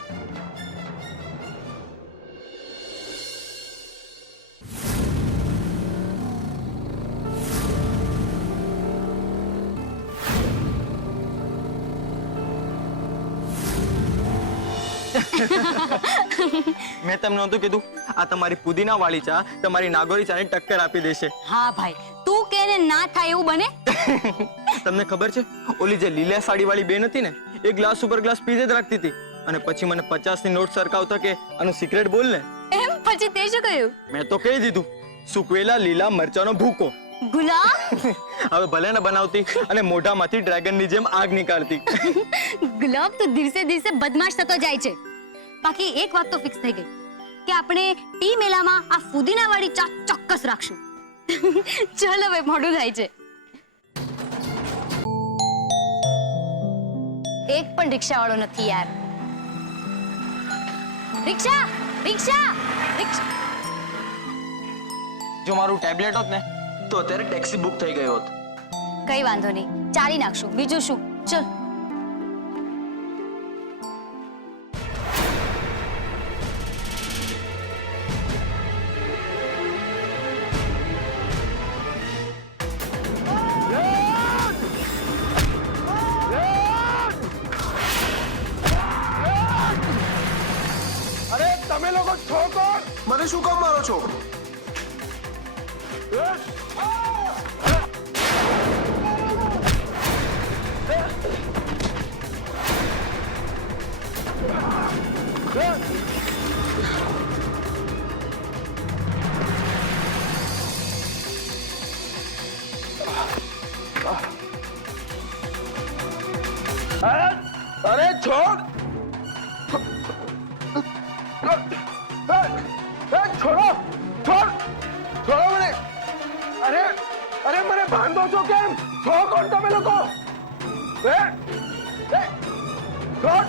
મેં તમને નહોતું કીધું આ તમારી પુદીના વાળી ચા તમારી નાગોરી ચાને ટક્કર આપી દેશે? હા ભાઈ તું કે ને ના થાય એવું બને. તમને ખબર છે ઓલી જે લીલા સાડી વાળી બેન હતી ને એ ગ્લાસ ઉપર ગ્લાસ પીજે જ રાખતી હતી અને પછી મને 50 ની નોટ સરકાવતા કે આનું સિક્રેટ બોલ ને. એમ પછી તે શું કહ્યું? મેં તો કહી દીધું સુકવેલા લીલા મરચાનો ભૂકો. ગુલાબ હવે ભલે ને બનાવતી અને મોઢામાંથી ડ્રેગનની જેમ આગ નીકાળતી. ગુલાબ તો દિવસે દિવસે બદમાશ થતો જાય છે. બાકી એક વાત તો ફિક્સ થઈ ગઈ કે આપણે ટી મેલામાં આ ફુદીના વાળી ચા ચોક્કસ રાખશું. ચાલ હવે મોડું થાય છે. એક પણ રિક્ષા વાળો નથી યાર. રિક્ષા રિક્ષા રિક્ષા. જો મારું ટેબ્લેટ હોત ને તો અત્યારે ટેક્સી બુક થઈ ગઈ હોત. કઈ વાંધો નહીં ચાલી નાખશું. બીજું શું? ચલ. અરે તમે લોકો છો કોણ? મને શું કામ મારો છો? અરે છોડ! છોડો છોડો મને! અરે મને બાંધો છો કેમ? છો કોણ તમે લોકો? છોડ!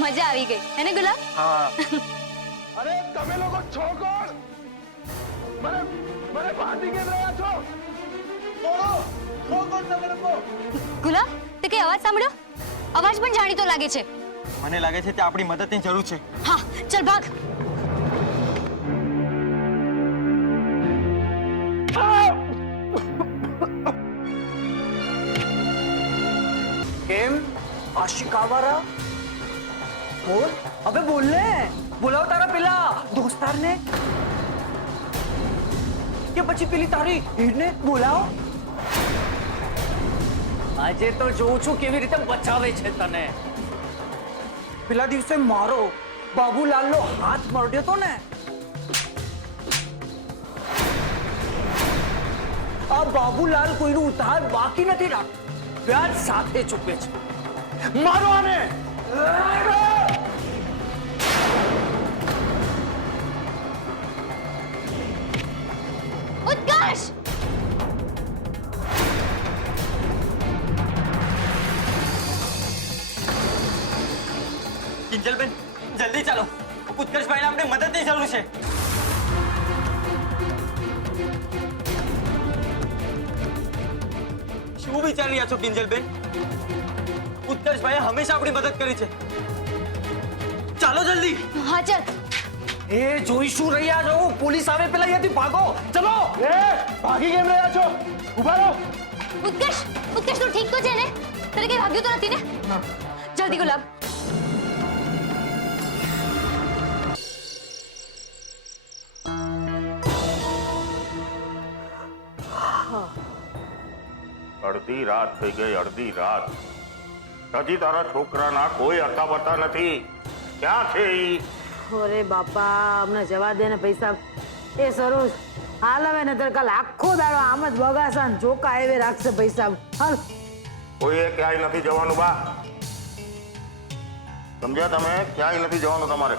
મજા આવી ગઈ હે ને ગુલાબ? હા. અરે તમે લોકો છો કોણ? મને બાંધી કેમ રહ્યા છો? છોડો! છો કોણ તમે લોકો? ગુલાબ તે કઈ અવાજ સાંભળ્યો? અવાજ પણ જાણીતો લાગે છે. મને લાગે છે કે આપણી મદદની જરૂર છે. હા ચલ ભાગ. આશિકાવાળા બોલ હવે બોલ ને બોલાવ તારા પેલા દોસ્તારને કે પછી પેલી તારી હીરને બોલાવ આજે તો જોઉં છું કેવી રીતે બચાવે છે તને પેલા દિવસે મારો બાબુલાલનો હાથ મરડ્યો તો ને આ બાબુલાલ કોઈનું ઉધાર બાકી નથી રાખતો વ્યાજ સાથે ચૂકવે છે મારો આને ઉત્કર્ષ કિંજલબેન જલ્દી ચાલો ઉત્કર્ષભાઈને આપણે મદદની જરૂર છે શું વિચારી રહ્યા છો કિંજલબેન ઉત્કર્ષભાઈએ હંમેશા આપણી મદદ કરી છે ચાલો જલ્દી હા ચાલ એ જોઈશું રહ્યા છો પોલીસ આવે પેલા અહીંયાથી ભાગો ચલો ભાગી કેમ રહ્યા છો ઉભા રહો ઉત્કર્ષ ઉત્કર્ષ તું ઠીક તો છે ને તને કઈ વાગ્યું તો નથી ને જલ્દી ગુલાબ અડધી રાત થઈ ગઈ અડધી રાત હજી તારા છોકરાના કોઈ અતા બતા નથી ક્યાં છે ઈ અરે બાપા અમને જવા દે ને પૈસા એ સરોજ હાલ હવે નતર કાલ આખો દાડો આમ જ બગાસા ને જોકા એવે રાખશે પૈસા હાલ કોઈએ ક્યાંય નથી જવાનું બા સમજ્યા તમે ક્યાંય નથી જવાનું તમારે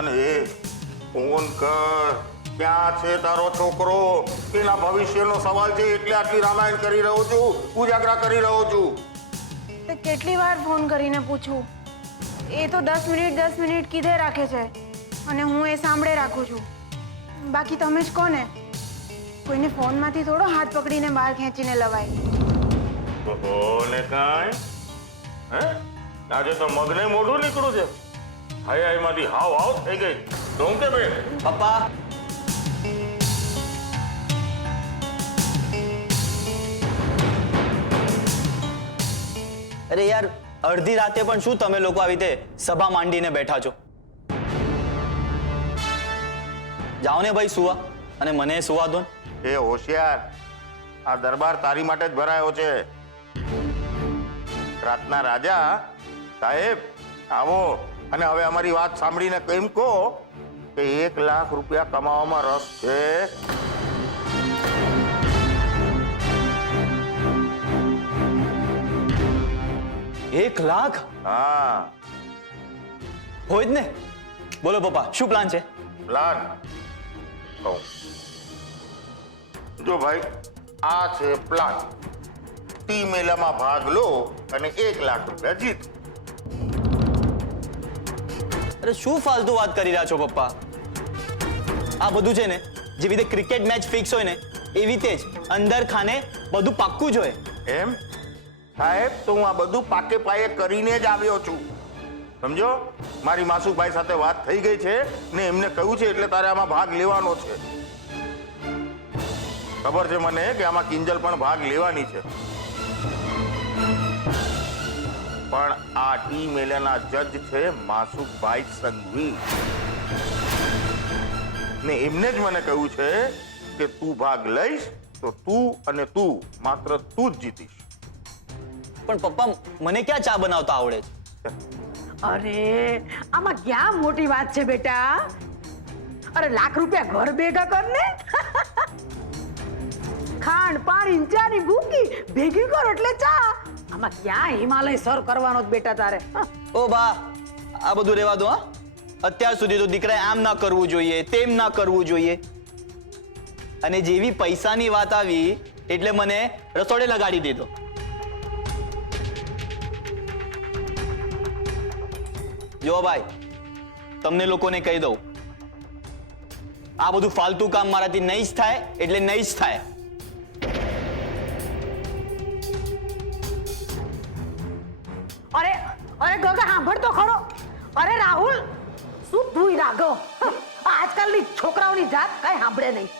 અને એ ફોન કર ક્યાં છે તારો છોકરો એના ભવિષ્યનો સવાલ છે એટલે આટલી રામાયણ કરી રહ્યો છું ઉજાગરા કરી રહ્યો છું તો કેટલી વાર ફોન કરીને પૂછું એ તો 10 મિનિટ કીધે રાખે છે અને હું એ સાંભળે રાખું છું બાકી તમે જ કોને કોઈને ફોનમાંથી થોડો હાથ પકડીને બહાર ખેંચીને લવાય ઓહો ને કાંઈ હે આજે તો મગને મોઢું નીકળ્યું છે હૈયાઈમાંથી હાવ હાવ થઈ ગઈ શું કે બે પપ્પા અરે યાર અડધી રાતે પણ શું તમે લોકો આવી રીતે સભા માંડીને બેઠા છો જાઓ ને ભાઈ સુવા અને મને સુવા દો એ હોશિયાર આ દરબાર તારી માટે જ ભરાયો છે રાતના રાજા સાહેબ આવો અને હવે અમારી વાત સાંભળીને કેમ કહો કે 1 લાખ રૂપિયા કમાવામાં રસ છે 1 લાખ હા હોય જ ને બોલો પપ્પા શું પ્લાન છે પ્લાન કહું જો ભાઈ આ છે પ્લાન ટી મેલામાં ભાગ લો અને 1 લાખ રૂપિયા જીત અરે શું ફાલતુ વાત કરી રહ્યા છો પપ્પા આ બધું છે ને જેવી રીતે ક્રિકેટ મેચ ફિક્સ હોય ને એવી રીતે જ અંદર ખાને બધું પાક્કું જ હોય એમ સાહેબ તો હું આ બધું પાકે પાયે કરીને જ આવ્યો છું સમજો મારી માસુભાઈ સાથે વાત થઈ ગઈ છે ને એમને કહ્યું છે એટલે તારે આમાં ભાગ લેવાનો છે ખબર છે મને કે આમાં કિંજલ પણ ભાગ લેવાની છે પણ આ ટી મેલાના જજ છે માસુભાઈ સંઘવી ને એમને જ મને કહ્યું છે કે તું ભાગ લઈશ તો તું અને તું માત્ર તું જ જીતીશ પણ પપ્પા મને ક્યાં ચા બનાવતા આવડે છે અરે આમાં ક્યાં મોટી વાત છે બેટા અરે લાખ રૂપિયા ઘર ભેગા કર ને ખાંડ પાણી ચાની ભૂકી ભેગી કર એટલે ચા આમાં ક્યાં હિમાલય સર કરવાનો જ બેટા તારે ઓ બા આ બધું રહેવા દો હા અત્યાર સુધી તો દીકરાએ આમ ના કરવું જોઈએ તેમ ના કરવું જોઈએ અને જેવી પૈસાની વાત આવી એટલે મને રસોડે લગાડી દીધો જો ભાઈ તમને લોકોને કહી દઉં આ બધું ફાલતુ કામ મારાથી નહીં જ થાય એટલે નહીં જ થાય અરે અરે ગગા સાંભળ તો ખરો અરે રાહુલ શું ધુઈ રાઘવ આજકાલની છોકરાઓની જાત કઈ સાંભળે નહીં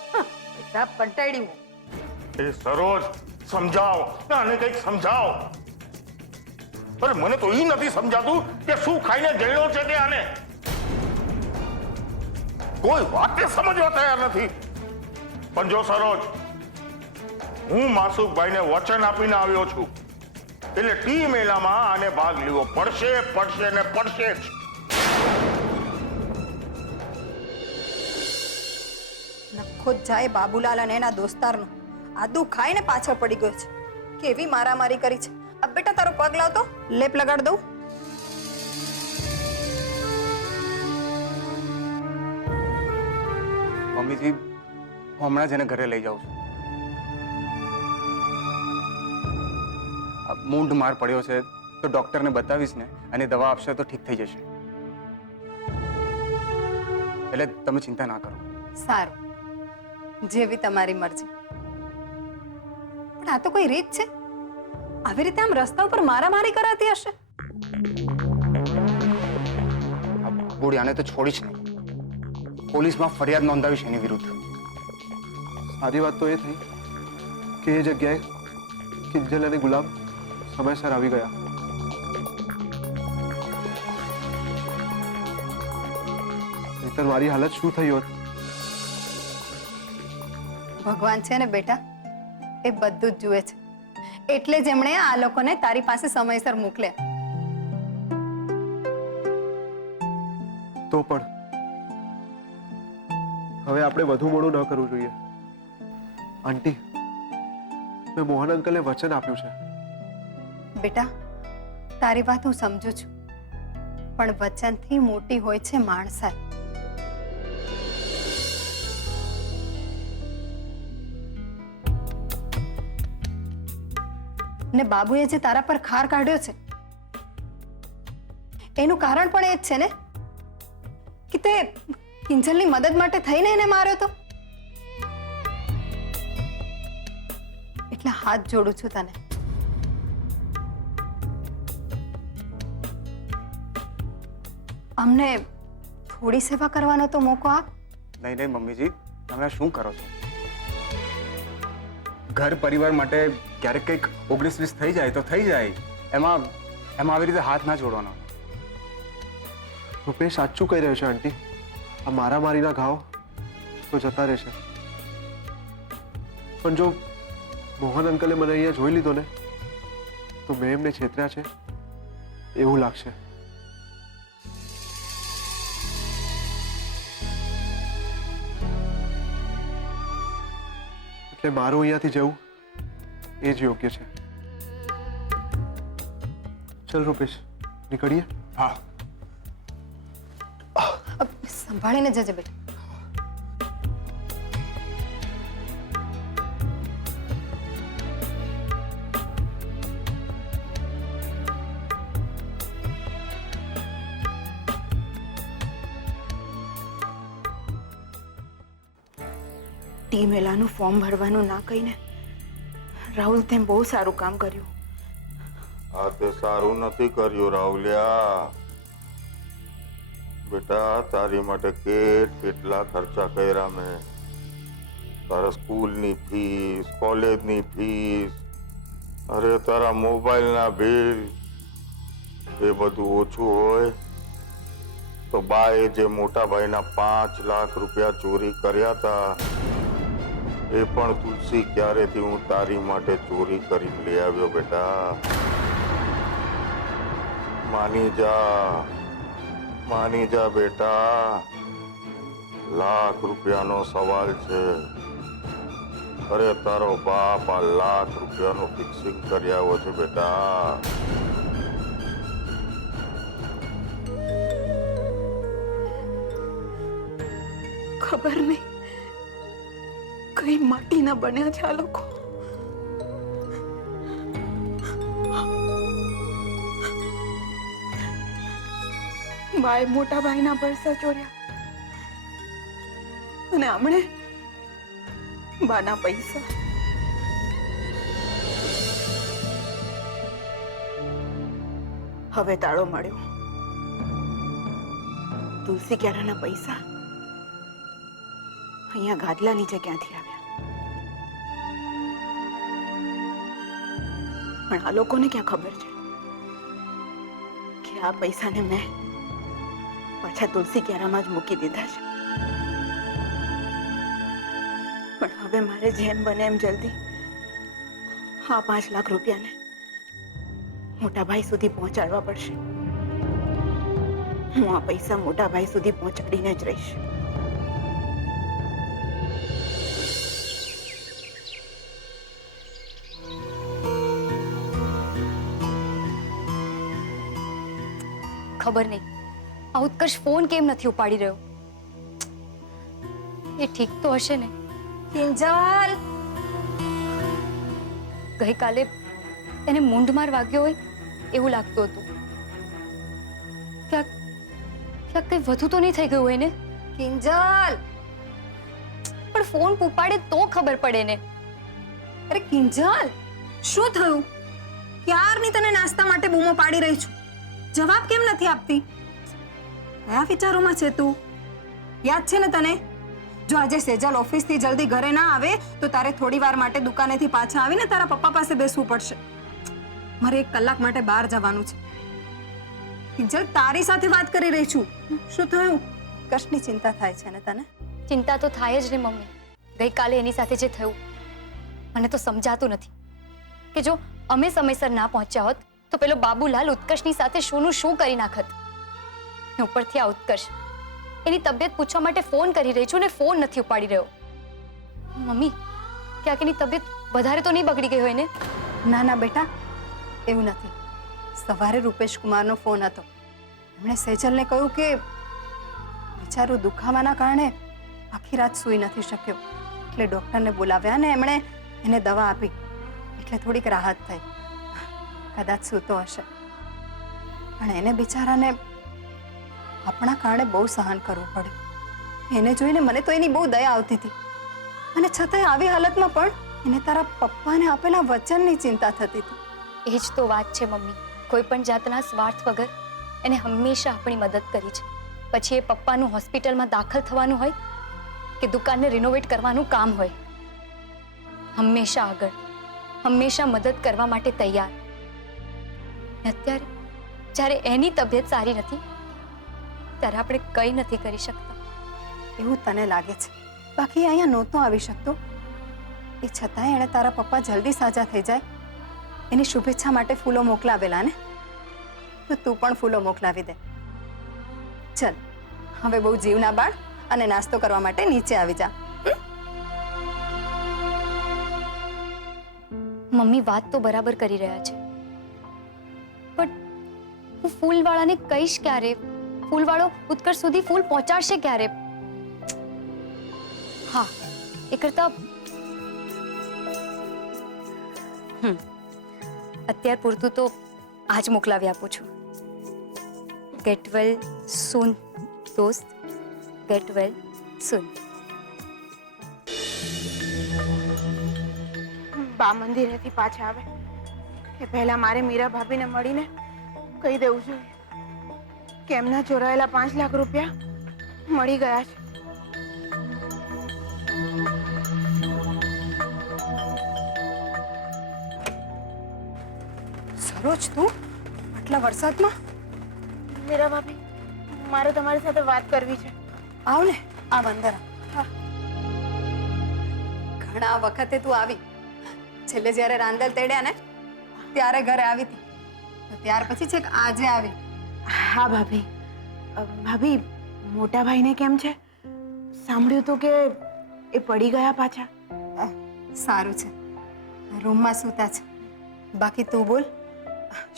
સાહેબ કંટાળી હું એ સરોજ સમજાવ આને કંઈક સમજાવ અરે મને તો ઈ નથી સમજાતું કે શું ખાઈને જઈડો છે કે આને કોઈ વાતે સમજવા તૈયાર નથી. પણ જો સરોજ, હું માસુકભાઈને વચન આપીને આવ્યો છું એટલે ટી મેળામાં આને ભાગ લેવો પડશે ને પડશે જ. નખો જાય બાબુલાલ અને એના દોસ્તારનો આદુ ખાઈને પાછળ પડી ગયો છે. કેવી મારામારી કરી છે. अब बेटा तारो पग लाव तो लेप लगाड़ दઉં. મમ્મીજી, હું હમણાં જ એને ઘરે લઈ જાઉં છું. આ મૂંઢ માર પડ્યો છે તો ડોક્ટરને બતાવીશ ને, અને દવા આપશે તો ઠીક થઈ જશે. એટલે તમે ચિંતા ના કરો. સારું, જેવી તમારી મરજી. પણ આ તો કોઈ રીત છે? આવી રીતે આમ રસ્તા ઉપર મારામારી કરાતી હશે? આ બુઢિયાને તો છોડીશ નહીં. પોલીસમાં ફરિયાદ નોંધાવીશ એની વિરુદ્ધ. સારી વાત તો એ થઈ કે એ જગ્યાએ કિંજલ અને ગુલામ સમયસર આવી ગયા. નહીંતર મારી હાલત શું થઈ હોત? ભગવાન છે ને બેટા, એ બધું જ જુએ છે. એટલે જ એમણે આ લોકોને તારી પાસે સમયસર મોકલ્યા. તો પણ હવે આપણે વધુ મોડું ન કરવું જોઈએ. આંટી, મેં મોહન અંકલને વચન આપ્યું છે. બેટા, તારી વાત હું સમજુ છું, પણ વચનથી મોટી હોય છે માણસાઈ. ને બાબુએ જે તારા પર ખાર કાઢ્યો છે એનું કારણ પણ એ જ છે ને કે તે કિંજલની મદદ માટે થઈને એને માર્યો તો. એટલે હાથ જોડું છું તને. અમને થોડી સેવા કરવાનો તો મોકો આપ. નહીં નહીં મમ્મીજી, તમે શું કરો છો? ઘર પરિવાર માટે ક્યારેક કંઈક 19-20 થઈ જાય તો થઈ જાય. એમાં આવી રીતે હાથ ના જોડવાનો. રૂપેશ સાચું કહી રહ્યો છે આંટી. આ મારામારીના ઘાવ તો જતા રહેશે, પણ જો મોહન અંકલે મને અહીંયા જોઈ લીધો ને તો મેં એમને છેતર્યા છે એવું લાગશે. એટલે મારું અહીંયાથી જવું એ જ યોગ્ય છે. ચલ રૂપેશ, નીકળીએ. હા, સંભાળીને જજે બેટા. ટી મેલાનું ફોર્મ ભરવાનું ના કહીને રાહુલ તેમ બહુ સારું કામ કર્યું. આ તે સારું નથી કર્યું રાહુલિયા. બેટા, તારી માટે કેટલા ખર્ચા કર્યા મેં. તારા સ્કૂલની ફીસ, કોલેજની ફીસ, અરે તારા મોબાઈલના બિલ, એ બધું ઓછું હોય તો બાએ જે મોટા ભાઈના 5 લાખ રૂપિયા ચોરી કર્યા હતા એ પણ તુલસી ક્યારેથી હું તારી માટે ચોરી કરીને લઈ આવ્યો. બેટા, માની જા બેટા. લાખ રૂપિયાનો સવાલ છે. અરે તારો બાપ આ લાખ રૂપિયાનું ફિક્સિંગ કરી આવ્યો છે બેટા. ખબર નહીં કઈ માટીના બન્યા છે આ લોકો. બાએ મોટા ભાઈના પૈસા ચોર્યા અને આમણે બાના પૈસા. હવે તાળો મળ્યો. તુલસી ક્યારાના પૈસા અહીંયા ગાદલા નીચે ક્યાંથી આવ્યા? પણ આ લોકોને ક્યાં ખબર છે આ પૈસાને મેં પાછા તુલસી ક્યારામાં જ મૂકી દીધા છે. પણ હવે મારે જેમ બને એમ જલ્દી આ 5 લાખ રૂપિયાને મોટા ભાઈ સુધી પહોંચાડવા પડશે. હું આ પૈસા મોટા ભાઈ સુધી પહોંચાડીને જ રહીશ. ખબર નહીં આ ઉત્કર્ષ ફોન કેમ નથી ઉપાડી રહ્યો. એ ઠીક તો હશે ને? કિંજલ, ગઈકાલે એને મૂંઢમાર વાગ્યો હોય એવું લાગતું હતું. ક્યાંક ક્યાંક કંઈ વધુ તો નહીં થઈ ગયું હોય ને? કિંજલ, પણ ફોન ઉપાડે તો ખબર પડે ને. અરે કિંજલ, શું થયું? ક્યારની તને નાસ્તા માટે બૂમો પાડી રહી છું, જવાબ કેમ નથી આપતી? કયા વિચારોમાં છે તું? યાદ છે ને તને, જો આજે સેજલ ઓફિસથી જલ્દી ઘરે ના આવે તો તારે થોડી વાર માટે દુકાનેથી પાછા આવીને તારા પપ્પા પાસે બેસવું પડશે. મારે 1 કલાક માટે બહાર જવાનું છે. કિંજલ, તારી સાથે વાત કરી રહી છું. શું થયું? કશની ચિંતા થાય છે ને તને? ચિંતા તો થાય જ ને મમ્મી. ગઈકાલે એની સાથે જે થયું મને તો સમજાતું નથી કે જો અમે સમયસર ના પહોંચ્યા હોત તો પેલો બાબુલાલ ઉત્કર્ષની સાથે શું કરી નાખત. ઉપરથી આ ઉત્કર્ષ એની તબિયત પૂછવા માટે ફોન કરી રહી છું ને ફોન નથી ઉપાડી રહ્યો. મમ્મી, ક્યાંક એની તબિયત વધારે તો નહીં બગડી ગઈ હોય ને? ના ના બેટા, એવું નથી. સવારે રૂપેશ કુમારનો ફોન હતો. એમણે સેજલને કહ્યું કે બિચારો દુખાવાના કારણે આખી રાત સૂઈ નથી શક્યો, એટલે ડૉક્ટરને બોલાવ્યા અને એમણે એને દવા આપી, એટલે થોડીક રાહત થઈ. કદાચ સૂતો હશે, પણ એને બિચારાને આપણા કારણે બહુ સહન કરવું પડ્યું. એને જોઈને મને તો એની બહુ દયા આવતી હતી, અને છતાંય આવી હાલતમાં પણ એને તારા પપ્પાને આપેલા વચનની ચિંતા થતી હતી. એ જ તો વાત છે મમ્મી. કોઈ પણ જાતના સ્વાર્થ વગર એને હંમેશા આપણી મદદ કરી છે. પછી એ પપ્પાનું હોસ્પિટલમાં દાખલ થવાનું હોય કે દુકાનને રિનોવેટ કરવાનું કામ હોય, હંમેશા આગળ, હંમેશા મદદ કરવા માટે તૈયાર. અત્યારે જ્યારે એની તબિયત સારી નથી ત્યારે આપણે કંઈ નથી કરી શકતા. એવું તને લાગે છે, બાકી અહીંયા નહોતો આવી શકતો. એ છતાંય એણે તારા પપ્પા જલ્દી સાજા થઈ જાય એની શુભેચ્છા માટે ફૂલો મોકલાવેલા ને, તો તું પણ ફૂલો મોકલાવી દે. ચલ હવે બહુ જીવના બાળ અને નાસ્તો કરવા માટે નીચે આવી જા. મમ્મી વાત તો બરાબર કરી રહ્યા છે, પણ હું ફૂલવાળાને કહીશ ક્યારે? ફૂલવાળો ઉત્કર્ષ સુધી ફૂલ પહોંચાડશે ક્યારે? હા, એ કરતા અત્યાર પૂરતું તો આજ મોકલાવી આપું છું. ગેટ વેલ સૂન દોસ્ત, ગેટ વેલ સૂન. બા મંદિરેથી પાછા આવે એ પહેલા મારે મીરા ભાભીને મળીને કહી દેવું જોઈએ કે એમના ચોરાયેલા 5 લાખ રૂપિયા મળી ગયા છે. સરોજ, તું આટલા વરસાદમાં? મીરા ભાભી, મારે તમારી સાથે વાત કરવી છે. આવ ને, આવ અંદર. હા, ઘણા વખતે તું આવી. છેલ્લે જ્યારે રાંદલ તેડ્યા ને ત્યારે ઘરે આવી હતી, તો ત્યાર પછી છેક આજે આવી. હા ભાભી. ભાભી, મોટા ભાઈને કેમ છે? સાંભળ્યું તો કે એ પડી ગયા પાછા. સારું છે, રૂમમાં સૂતા છે. બાકી તું બોલ,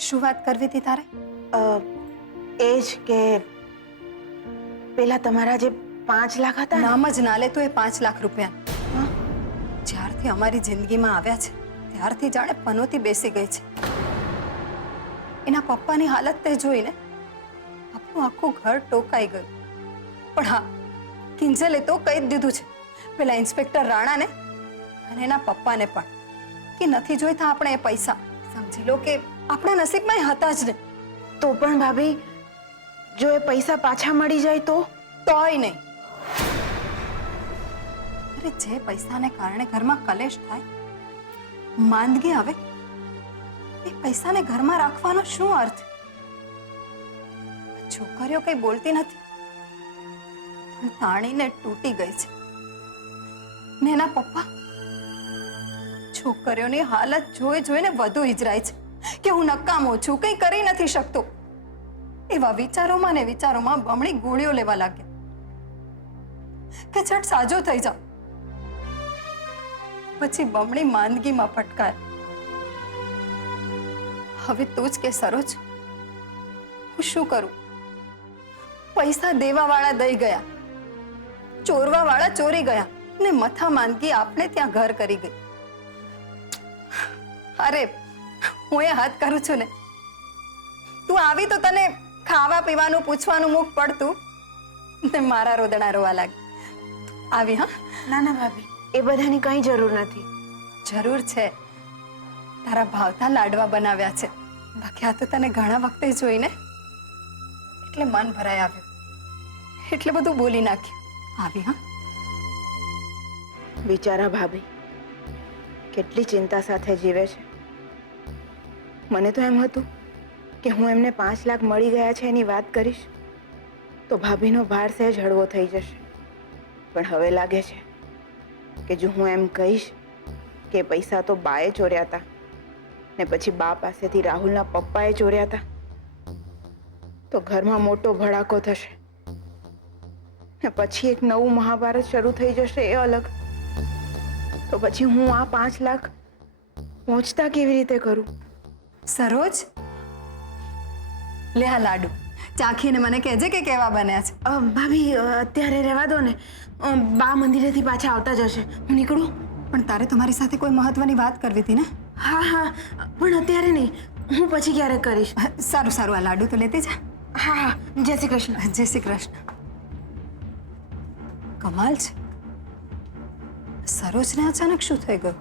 શું વાત કરવી હતી તારે? એ જ કે પેલા તમારા જે 5 લાખ હતા, નામ જ ના લે તું એ 5 લાખ રૂપિયા. જ્યારથી અમારી જિંદગીમાં આવ્યા છે ત્યારથી જાણે પનોતી બેસી ગઈ છે. એના પપ્પાની હાલત તે જોઈને આપણું આખું ઘર ટોકાઈ ગયું. પણ હા, કિંજલે તો કહી જ દીધું છે પેલા ઇન્સ્પેક્ટર રાણાને અને એના પપ્પાને પણ કે નથી જોઈતા આપણે એ પૈસા. સમજી લો કે આપણા નસીબમાં એ હતા જ ને. તો પણ ભાભી, જો એ પૈસા પાછા મળી જાય તો? તોય નહીં. અરે જે પૈસાને કારણે ઘરમાં કલેશ થાય, માંદગી આવે, એ પૈસાને ઘરમાં રાખવાનો શું અર્થ? છોકરીઓ કઈ બોલતી નથી પણ તાણીને તૂટી ગઈ છે ને એના પપ્પા છોકરીઓની હાલત જોઈને વધુ ઈજરાય છે કે હું નકામો છું, કંઈ કરી નથી શકતો. એવા વિચારોમાં ને વિચારોમાં બમણી ગોળીઓ લેવા લાગ્યા કે છટ સાજો થઈ જાવ. પછી બમણી માંદગીમાં ફટકાય. હવે તું જ કે સરોજ, હું શું કરું? પૈસા દેવા વાળા દઈ ગયા, ચોરવા વાળા ચોરી ગયા ને મથા માંદગી આપણે ત્યાં ઘર કરી ગઈ. અરે હું એ હદ કરું છું ને. તું આવી તો તને ખાવા પીવાનું પૂછવાનું મુખ પડતું ને મારા રોદણા રોવા લાગી. આવી હા? ના ના ભાભી, એ બધાની કંઈ જરૂર નથી. જરૂર છે. તારા ભાવતા લાડવા બનાવ્યા છે. બાકી આ તો તને ઘણા વખતે જોઈને એટલે મન ભરાઈ આવ્યું, એટલે બધું બોલી નાખ્યું. આવી હા? બિચારા ભાભી કેટલી ચિંતા સાથે જીવે છે. મને તો એમ હતું કે હું એમને 5 લાખ મળી ગયા છે એની વાત કરીશ તો ભાભીનો ભાર સહેજ હળવો થઈ જશે. પણ હવે લાગે છે કે જો હું એમ કહીશ કે પૈસા તો બાએ ચોર્યા હતા ને પછી બા પાસેથી રાહુલના પપ્પાએ ચોર્યા હતા તો ઘરમાં મોટો ભડાકો થશે ને પછી એક નવું મહાભારત શરૂ થઈ જશે. એ અલગ. તો પછી હું આ 5 લાખ પહોંચતા કેવી રીતે કરું? સરોજ, લે આ લાડુ ચાખીને મને કહેજે કે કેવા બન્યા છે. ભાભી અત્યારે રહેવા દો ને, બા મંદિરેથી પાછા આવતા જશે. હું નીકળું? પણ તારે તમારી સાથે કોઈ મહત્વની વાત કરવી હતી ને? હા હા, પણ અત્યારે નહીં, હું પછી ક્યારેક કરીશ. સારું સારું, આ લાડુ તો લેતી જા. હા હા, જય શ્રી કૃષ્ણ. જય શ્રી કૃષ્ણ. કમાલ છે, સરોજને અચાનક શું થઈ ગયું?